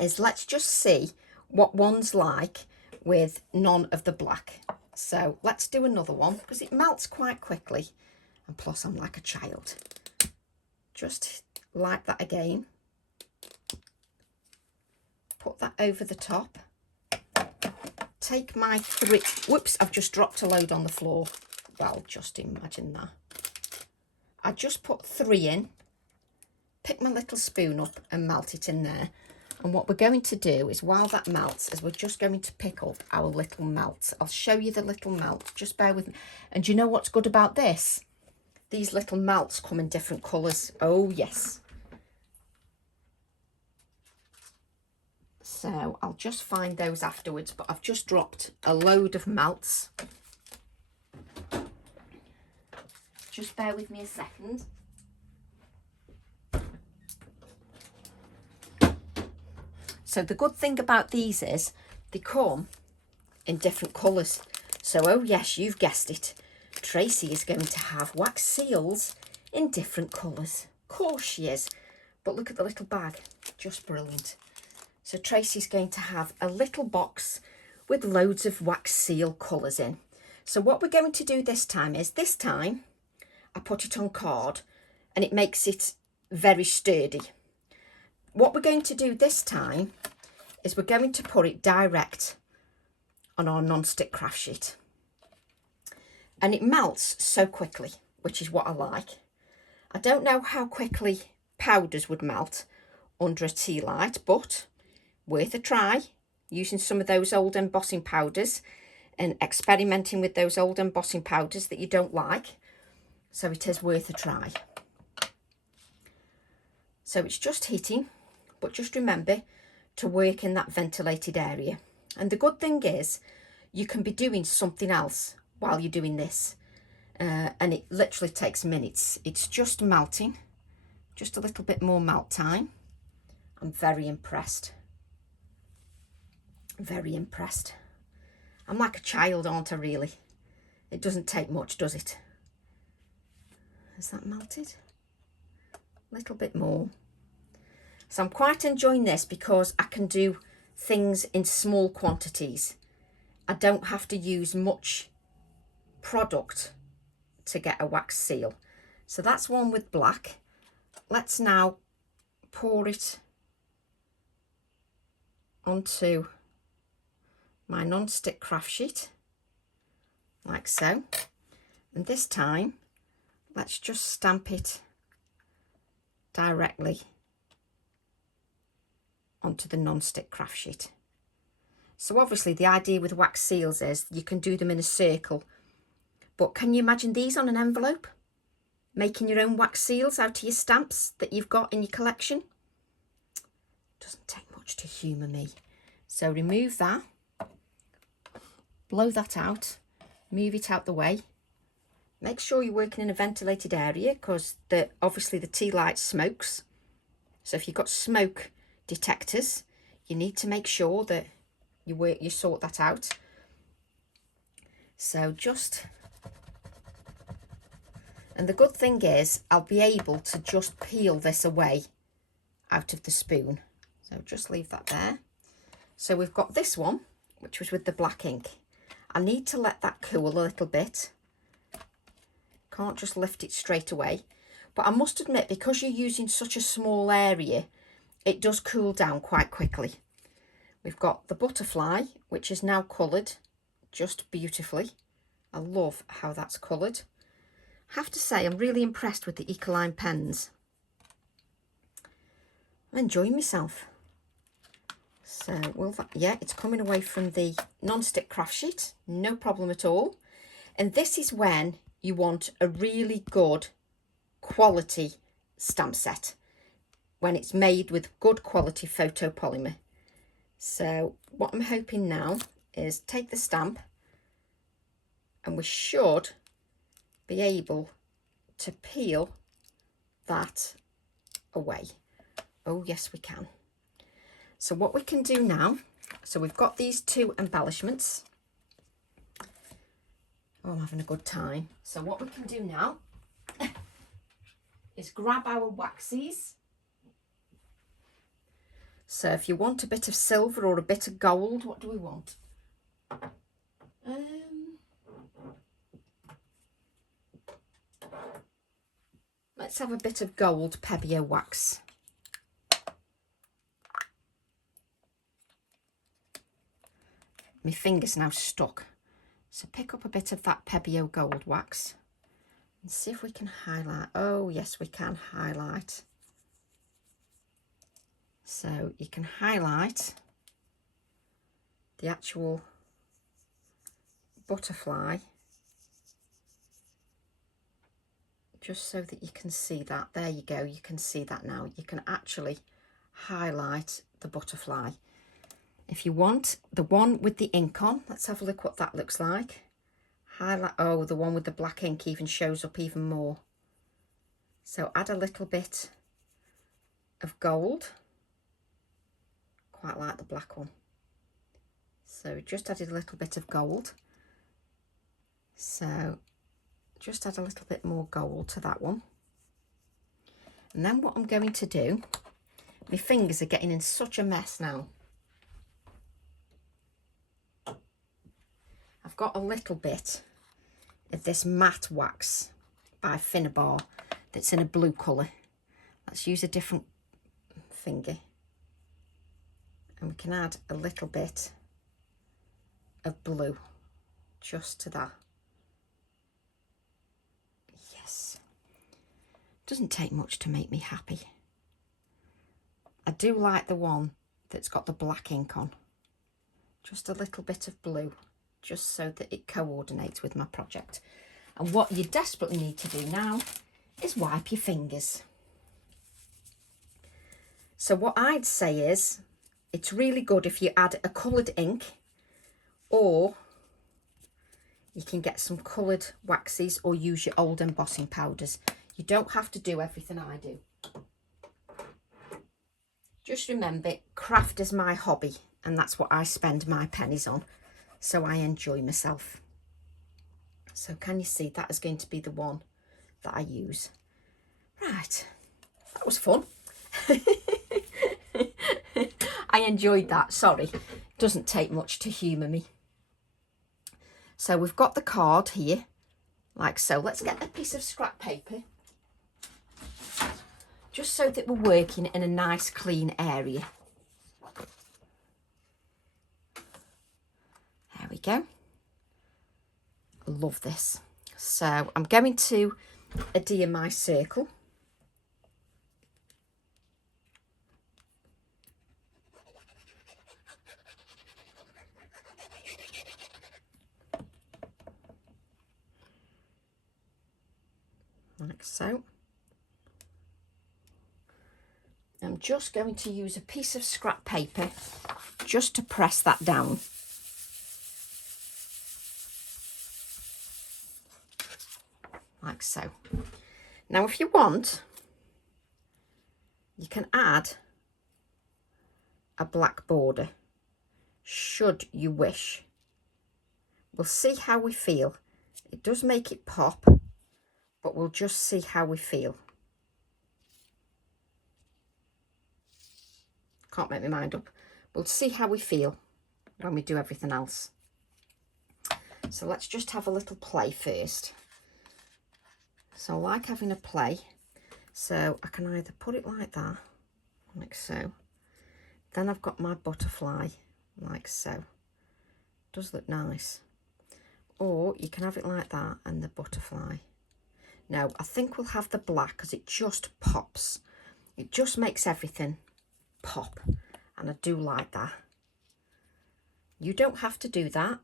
is let's just see what one's like with none of the black. So let's do another one because it melts quite quickly, and plus I'm like a child. Just like that again. Put that over the top. Take my three, whoops, I've just dropped a load on the floor. Well, just imagine that. I just put 3 in, pick my little spoon up and melt it in there. And what we're going to do is, while that melts, is we're just going to pick up our little melt. I'll show you the little melt, just bear with me. And do you know what's good about this? These little melts come in different colours. Oh yes. So I'll just find those afterwards, but I've just dropped a load of melts. Just bear with me a second. So the good thing about these is they come in different colours. So, oh yes, you've guessed it. Tracy is going to have wax seals in different colours. Of course she is. But look at the little bag. Just brilliant. So Tracy's going to have a little box with loads of wax seal colours in. So what we're going to do this time is, this time I put it on card and it makes it very sturdy. What we're going to do this time is we're going to put it direct on our non-stick craft sheet. And it melts so quickly, which is what I like. I don't know how quickly powders would melt under a tea light, but worth a try using some of those old embossing powders and experimenting with those old embossing powders that you don't like. So it is worth a try. So it's just heating, but just remember to work in that ventilated area. And the good thing is you can be doing something else while you're doing this. And it literally takes minutes. It's just melting, just a little bit more melt time. I'm very impressed. Very impressed. I'm like a child, aren't I, really? It doesn't take much, does it? Has that melted? A little bit more. So I'm quite enjoying this because I can do things in small quantities. I don't have to use much product to get a wax seal. So that's one with black. Let's now pour it onto my non-stick craft sheet, like so. And this time, let's just stamp it directly onto the non-stick craft sheet. So obviously the idea with wax seals is you can do them in a circle, but can you imagine these on an envelope? Making your own wax seals out of your stamps that you've got in your collection? Doesn't take much to humour me. So remove that, blow that out, move it out the way. Make sure you're working in a ventilated area because obviously the tea light smokes. So if you've got smoke detectors, you need to make sure that you sort that out. So just, and the good thing is I'll be able to just peel this away out of the spoon. So just leave that there. So we've got this one, which was with the black ink. I need to let that cool a little bit. Can't just lift it straight away. But I must admit, because you're using such a small area, it does cool down quite quickly. We've got the butterfly, which is now coloured just beautifully. I love how that's coloured. I have to say, I'm really impressed with the Ecoline pens. I'm enjoying myself. So, yeah, it's coming away from the non-stick craft sheet, no problem at all. And this is when you want a really good quality stamp set, when it's made with good quality photopolymer. So what I'm hoping now is take the stamp and we should be able to peel that away. Oh yes, we can. So what we can do now, so we've got these two embellishments. Oh, I'm having a good time. So what we can do now is grab our waxies. So if you want a bit of silver or a bit of gold, what do we want? Let's have a bit of gold Pebeo wax. My finger's now stuck. So pick up a bit of that Pebeo gold wax and see if we can highlight. Oh, yes, we can highlight. So you can highlight the actual butterfly just so that you can see that. There you go, you can see that now. You can actually highlight the butterfly. If you want the one with the ink on, let's have a look what that looks like. Highlight, oh, the one with the black ink even shows up even more. So add a little bit of gold. Quite like the black one. So just added a little bit of gold. So just add a little bit more gold to that one. And then what I'm going to do, my fingers are getting in such a mess now. I've got a little bit of this matte wax by Finnabar that's in a blue colour. Let's use a different finger. And we can add a little bit of blue just to that. Yes. Doesn't take much to make me happy. I do like the one that's got the black ink on. Just a little bit of blue, just so that it coordinates with my project. And what you desperately need to do now is wipe your fingers. So what I'd say is, it's really good if you add a coloured ink, or you can get some coloured waxes or use your old embossing powders. You don't have to do everything I do. Just remember, craft is my hobby, and that's what I spend my pennies on. So I enjoy myself. So can you see that is going to be the one that I use? Right, that was fun. I enjoyed that, sorry. Doesn't take much to humour me. So we've got the card here, like so. Let's get a piece of scrap paper, just so that we're working in a nice clean area. There we go. Love this. So I'm going to adhere my circle. Like so. I'm just going to use a piece of scrap paper just to press that down. Like so. Now if you want, you can add a black border, should you wish. We'll see how we feel. It does make it pop, but we'll just see how we feel. Can't make my mind up. We'll see how we feel when we do everything else. So let's just have a little play first. So I like having a play. So I can either put it like that, like so. Then I've got my butterfly, like so. Does look nice. Or you can have it like that and the butterfly. No, I think we'll have the black because it just pops. It just makes everything pop. And I do like that. You don't have to do that.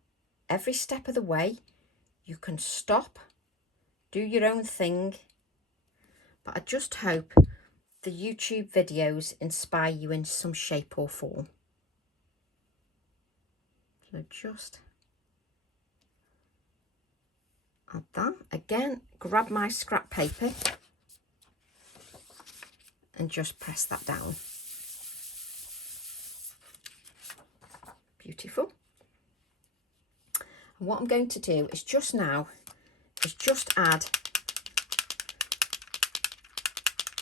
Every step of the way, you can stop, do your own thing. But I just hope the YouTube videos inspire you in some shape or form. So just add that. Again, grab my scrap paper and just press that down. Beautiful. And what I'm going to do is just add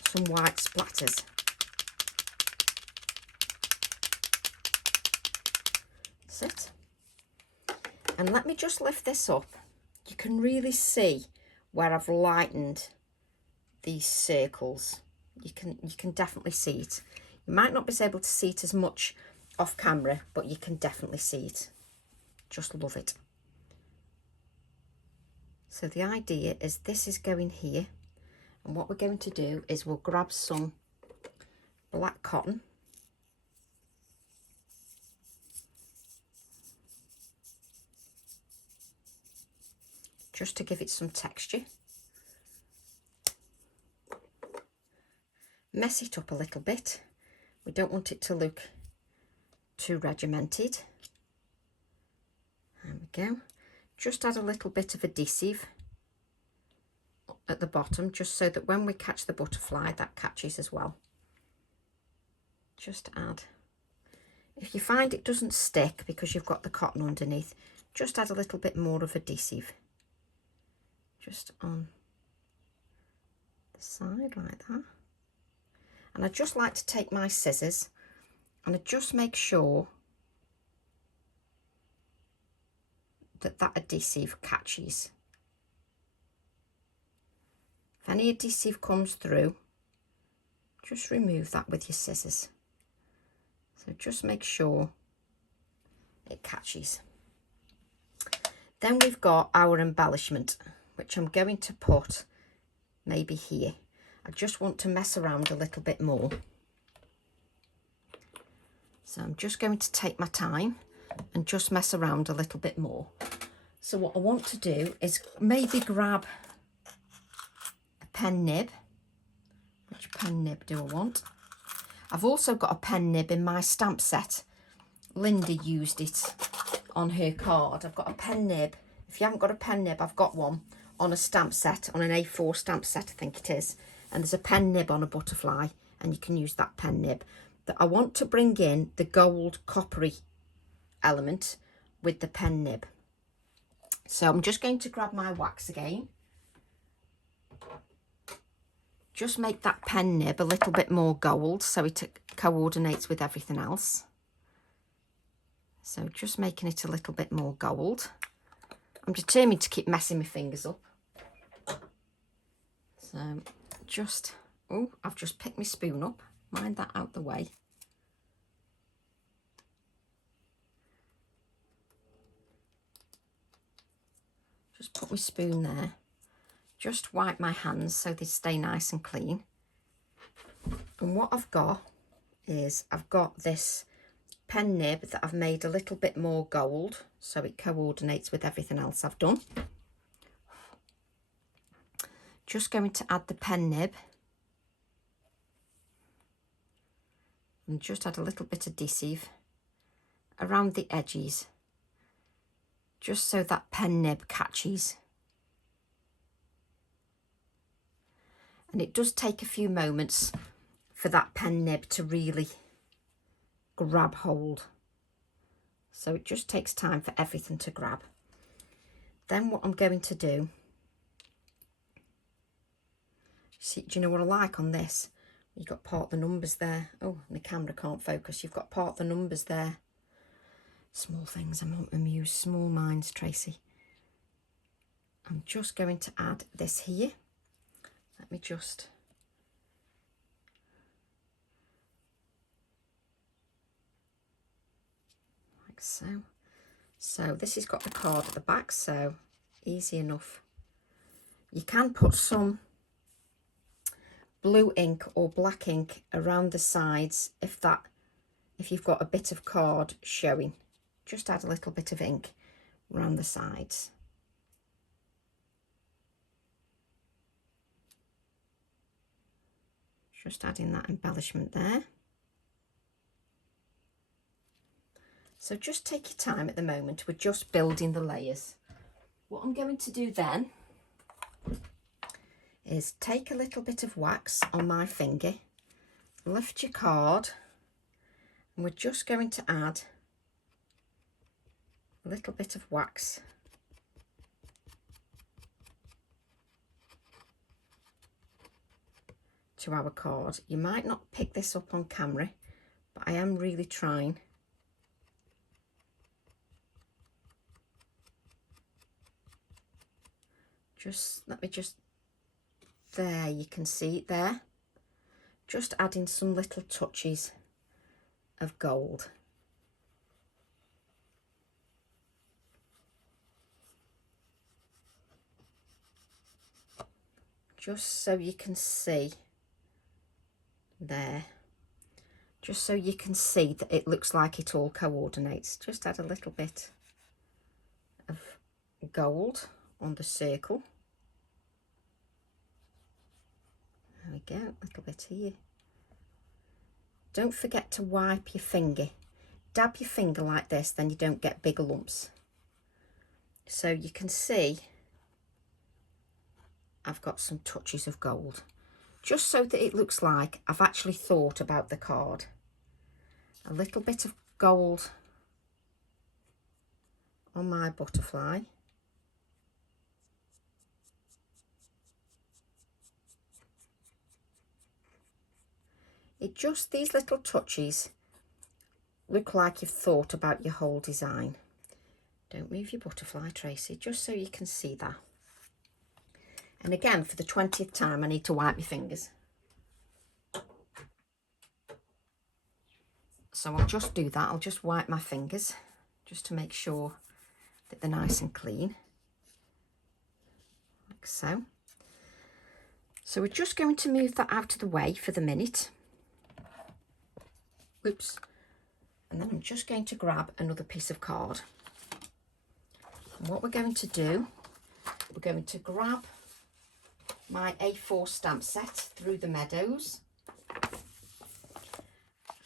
some white splatters. That's it. And let me just lift this up. You can really see where I've lightened these circles. You can definitely see it. You might not be able to see it as much off camera, but you can definitely see it. Just love it. So the idea is this is going here, and what we're going to do is we'll grab some black cotton. Just to give it some texture. Mess it up a little bit. We don't want it to look too regimented. There we go. Just add a little bit of adhesive at the bottom, just so that when we catch the butterfly, that catches as well. Just add. If you find it doesn't stick because you've got the cotton underneath, just add a little bit more of adhesive. Just on the side like that. And I just like to take my scissors and I just make sure that adhesive catches. If any adhesive comes through, just remove that with your scissors. So just make sure it catches. Then we've got our embellishment, which I'm going to put maybe here. I just want to mess around a little bit more. So I'm just going to take my time and just mess around a little bit more. So what I want to do is maybe grab a pen nib. Which pen nib do I want? I've also got a pen nib in my stamp set. Linda used it on her card. I've got a pen nib. If you haven't got a pen nib, I've got one on a stamp set, on an A4 stamp set, I think it is. And there's a pen nib on a butterfly, and you can use that pen nib. That I want to bring in the gold coppery element with the pen nib. So I'm just going to grab my wax again. Just make that pen nib a little bit more gold so it coordinates with everything else. So just making it a little bit more gold. I'm determined to keep messing my fingers up. So just, oh, I've just picked my spoon up. Mind that out the way. Just put my spoon there. Just wipe my hands so they stay nice and clean. And what I've got is I've got this pen nib that I've made a little bit more gold so it coordinates with everything else I've done. Just going to add the pen nib and just add a little bit of adhesive around the edges, just so that pen nib catches. And it does take a few moments for that pen nib to really grab hold. So it just takes time for everything to grab. Then what I'm going to do, see, do you know what I like on this? You've got part of the numbers there. Oh, my camera can't focus. You've got part of the numbers there. Small things, I'm amused. Small minds, Tracy. I'm just going to add this here. Let me just... like so. So this has got the card at the back, so easy enough. You can put some blue ink or black ink around the sides if you've got a bit of card showing. Just add a little bit of ink around the sides. Just adding that embellishment there. So just take your time at the moment. We're just building the layers. What I'm going to do then is take a little bit of wax on my finger, lift your card, and we're just going to add a little bit of wax to our card. You might not pick this up on camera, but I am really trying. Let me just, there, you can see it there. Just adding some little touches of gold. Just so you can see there. Just so you can see that it looks like it all coordinates. Just add a little bit of gold on the circle. There we go, a little bit here. Don't forget to wipe your finger. Dab your finger like this, then you don't get bigger lumps. So you can see I've got some touches of gold, just so that it looks like I've actually thought about the card. A little bit of gold on my butterfly. These little touches look like you've thought about your whole design. Don't move your butterfly, Tracy, just so you can see that. And again, for the 20th time, I need to wipe my fingers. So I'll just do that. I'll just wipe my fingers just to make sure that they're nice and clean. Like so. So we're just going to move that out of the way for the minute. Oops. And then I'm just going to grab another piece of card. And what we're going to do, we're going to grab my A4 stamp set through the Meadows.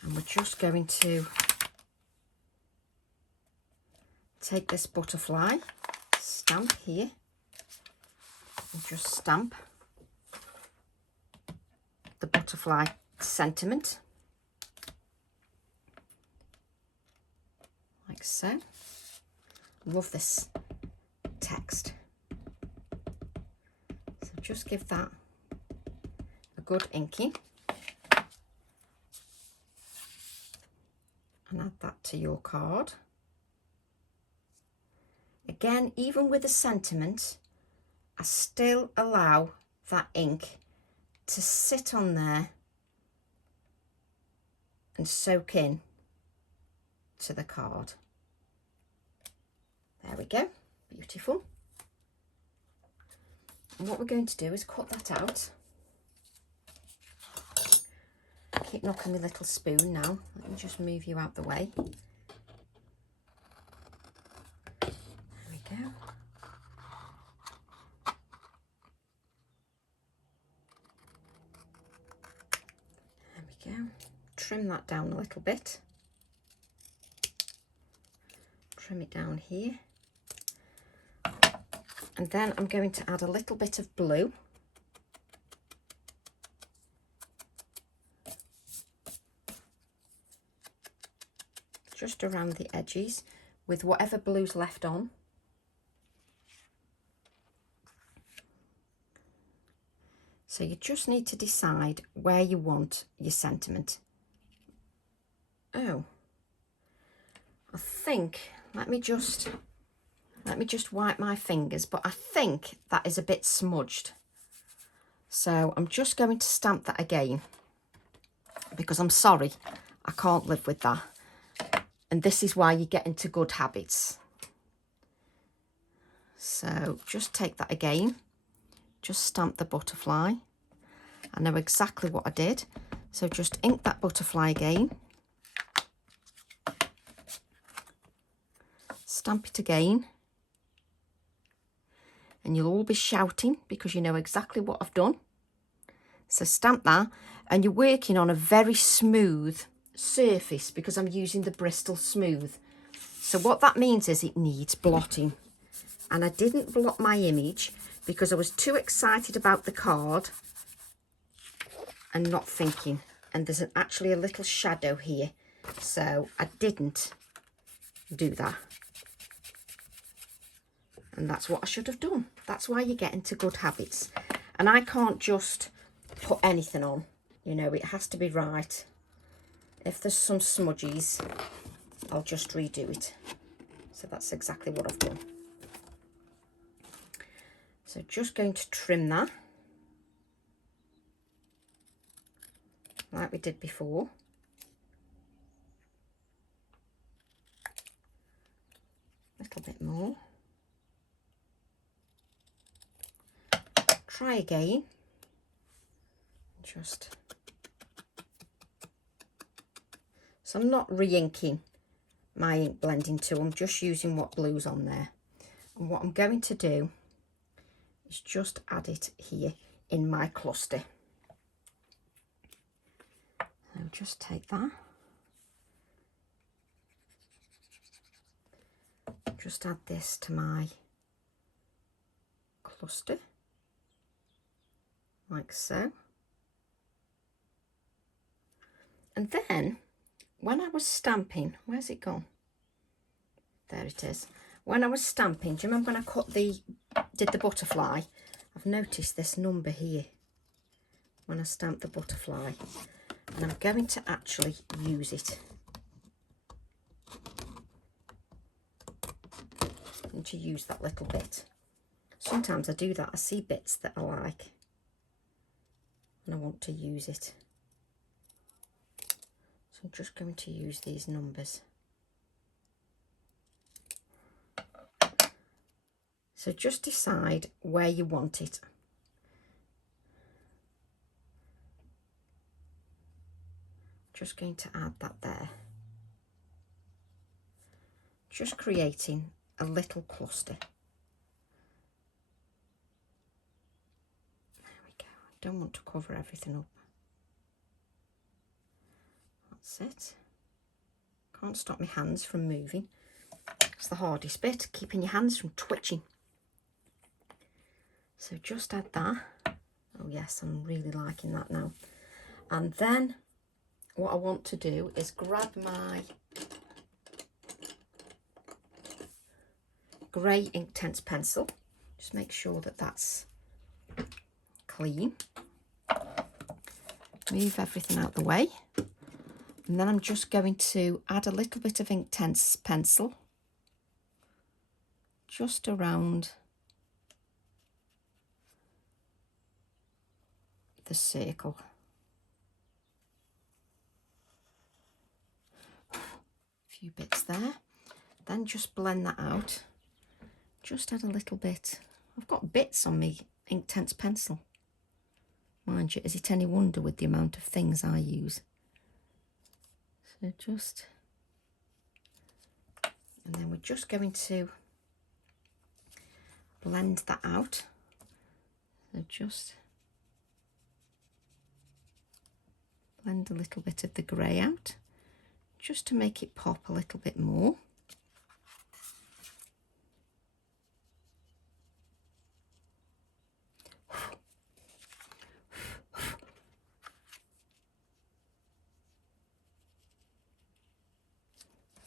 And we're just going to take this butterfly stamp here and just stamp the butterfly sentiment. Like so. Love this text. So just give that a good inking. And add that to your card. Again, even with a sentiment, I still allow that ink to sit on there and soak in to the card. There we go, beautiful. And what we're going to do is cut that out. Keep knocking my little spoon now. Let me just move you out the way. There we go. There we go. Trim that down a little bit. Trim it down here. And then I'm going to add a little bit of blue. Just around the edges with whatever blue's left on. So you just need to decide where you want your sentiment. Oh, I think, let me just wipe my fingers, but I think that is a bit smudged. So I'm just going to stamp that again because I'm sorry, I can't live with that. And this is why you get into good habits. So just take that again. Just stamp the butterfly. I know exactly what I did. So just ink that butterfly again. Stamp it again. And you'll all be shouting because you know exactly what I've done. So stamp that. And you're working on a very smooth surface because I'm using the Bristol Smooth. So what that means is it needs blotting. And I didn't blot my image because I was too excited about the card and not thinking. And there's actually a little shadow here. So I didn't do that. And that's what I should have done. That's why you get into good habits. And I can't just put anything on. You know, it has to be right. If there's some smudges, I'll just redo it. So that's exactly what I've done. So just going to trim that like we did before. A little bit more. Try again. Just. So I'm not re-inking my ink blending tool. I'm just using what blue's on there. And what I'm going to do is just add it here in my cluster. So just take that. Just add this to my cluster, like so. And then, when I was stamping, where's it gone? There it is. When I was stamping, do you remember when I did the butterfly? I've noticed this number here when I stamped the butterfly. And I'm going to actually use it. And to use that little bit. Sometimes I do that. I see bits that I like and I want to use it. So I'm just going to use these numbers. So just decide where you want it. Just going to add that there. Just creating a little cluster. There we go. I don't want to cover everything up. That's it. Can't stop my hands from moving. It's the hardest bit, keeping your hands from twitching. So just add that. Oh yes, I'm really liking that now. And then what I want to do is grab my grey Inktense pencil. Just make sure that that's clean. Move everything out the way. And then I'm just going to add a little bit of Inktense pencil just around the circle. A few bits there. Then just blend that out. Just add a little bit. I've got bits on me Inktense pencil. Mind you, is it any wonder with the amount of things I use? So just, and then we're just going to blend that out. So just blend a little bit of the grey out, just to make it pop a little bit more.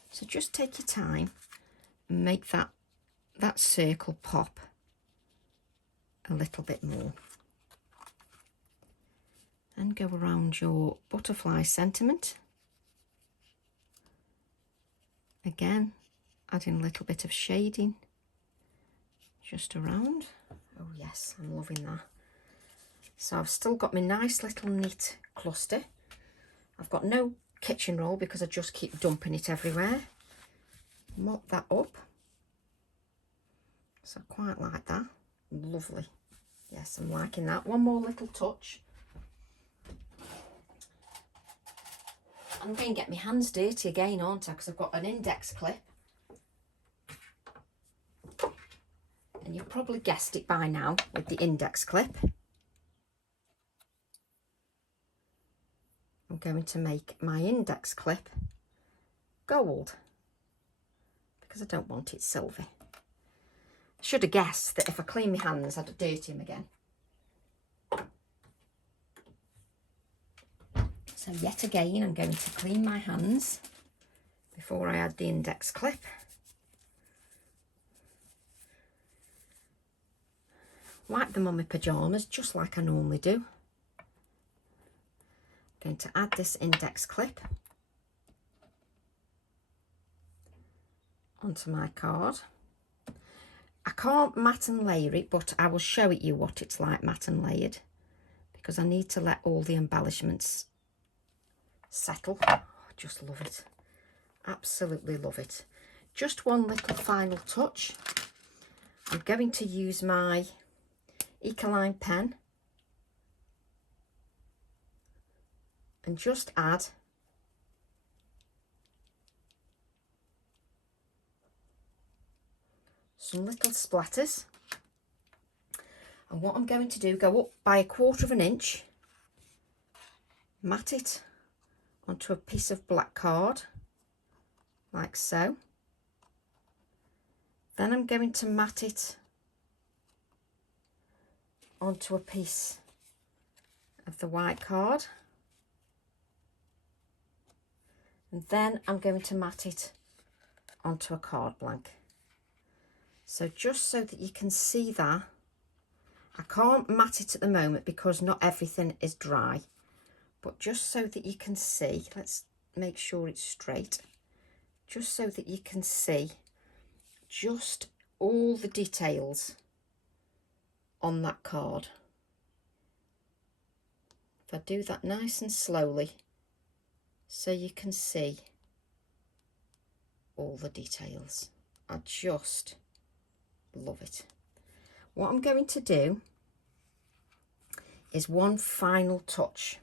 So just take your time and make that circle pop a little bit more. Then go around your butterfly sentiment. Again, adding a little bit of shading just around. Oh yes, I'm loving that. So I've still got my nice little neat cluster. I've got no kitchen roll because I just keep dumping it everywhere. Mop that up. So I quite like that. Lovely. Yes, I'm liking that. One more little touch. I'm going to get my hands dirty again, aren't I? Because I've got an index clip. And you've probably guessed it by now with the index clip. I'm going to make my index clip gold because I don't want it silver. I should have guessed that if I clean my hands, I'd dirty them again. So yet again, I'm going to clean my hands before I add the index clip. Wipe them on my pyjamas just like I normally do. Going to add this index clip onto my card. I can't matte and layer it, but I will show it you what it's like matte and layered, because I need to let all the embellishments settle. Oh, I just love it. Absolutely love it. Just one little final touch. I'm going to use my Ecoline pen and just add some little splatters. And what I'm going to do, go up by 1/4 of an inch, mat it onto a piece of black card, like so. Then I'm going to mat it onto a piece of the white card. And then I'm going to mat it onto a card blank. So just so that you can see that, I can't mat it at the moment because not everything is dry, but just so that you can see, let's make sure it's straight, just so that you can see just all the details on that card. If I do that nice and slowly, so you can see all the details. I just love it. What I'm going to do is one final touch.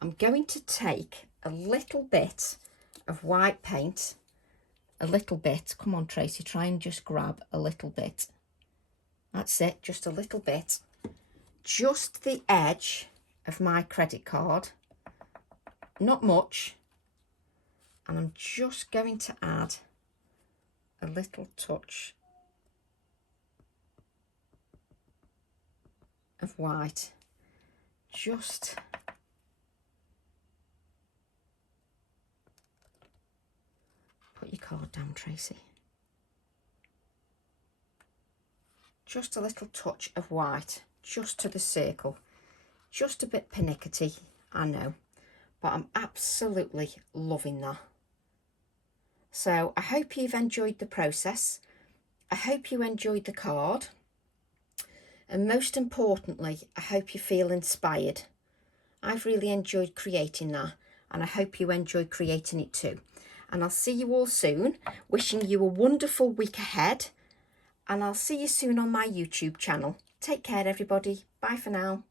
I'm going to take a little bit of white paint, a little bit. Come on, Tracy, try and just grab a little bit. That's it, just a little bit. Just the edge of my credit card, not much. And I'm just going to add a little touch of white. Just put your card down, Tracy. Just a little touch of white, just to the circle. Just a bit pernickety, I know, but I'm absolutely loving that. So I hope you've enjoyed the process. I hope you enjoyed the card. And most importantly, I hope you feel inspired. I've really enjoyed creating that, and I hope you enjoy creating it too. And I'll see you all soon. Wishing you a wonderful week ahead. And I'll see you soon on my YouTube channel. Take care, everybody. Bye for now.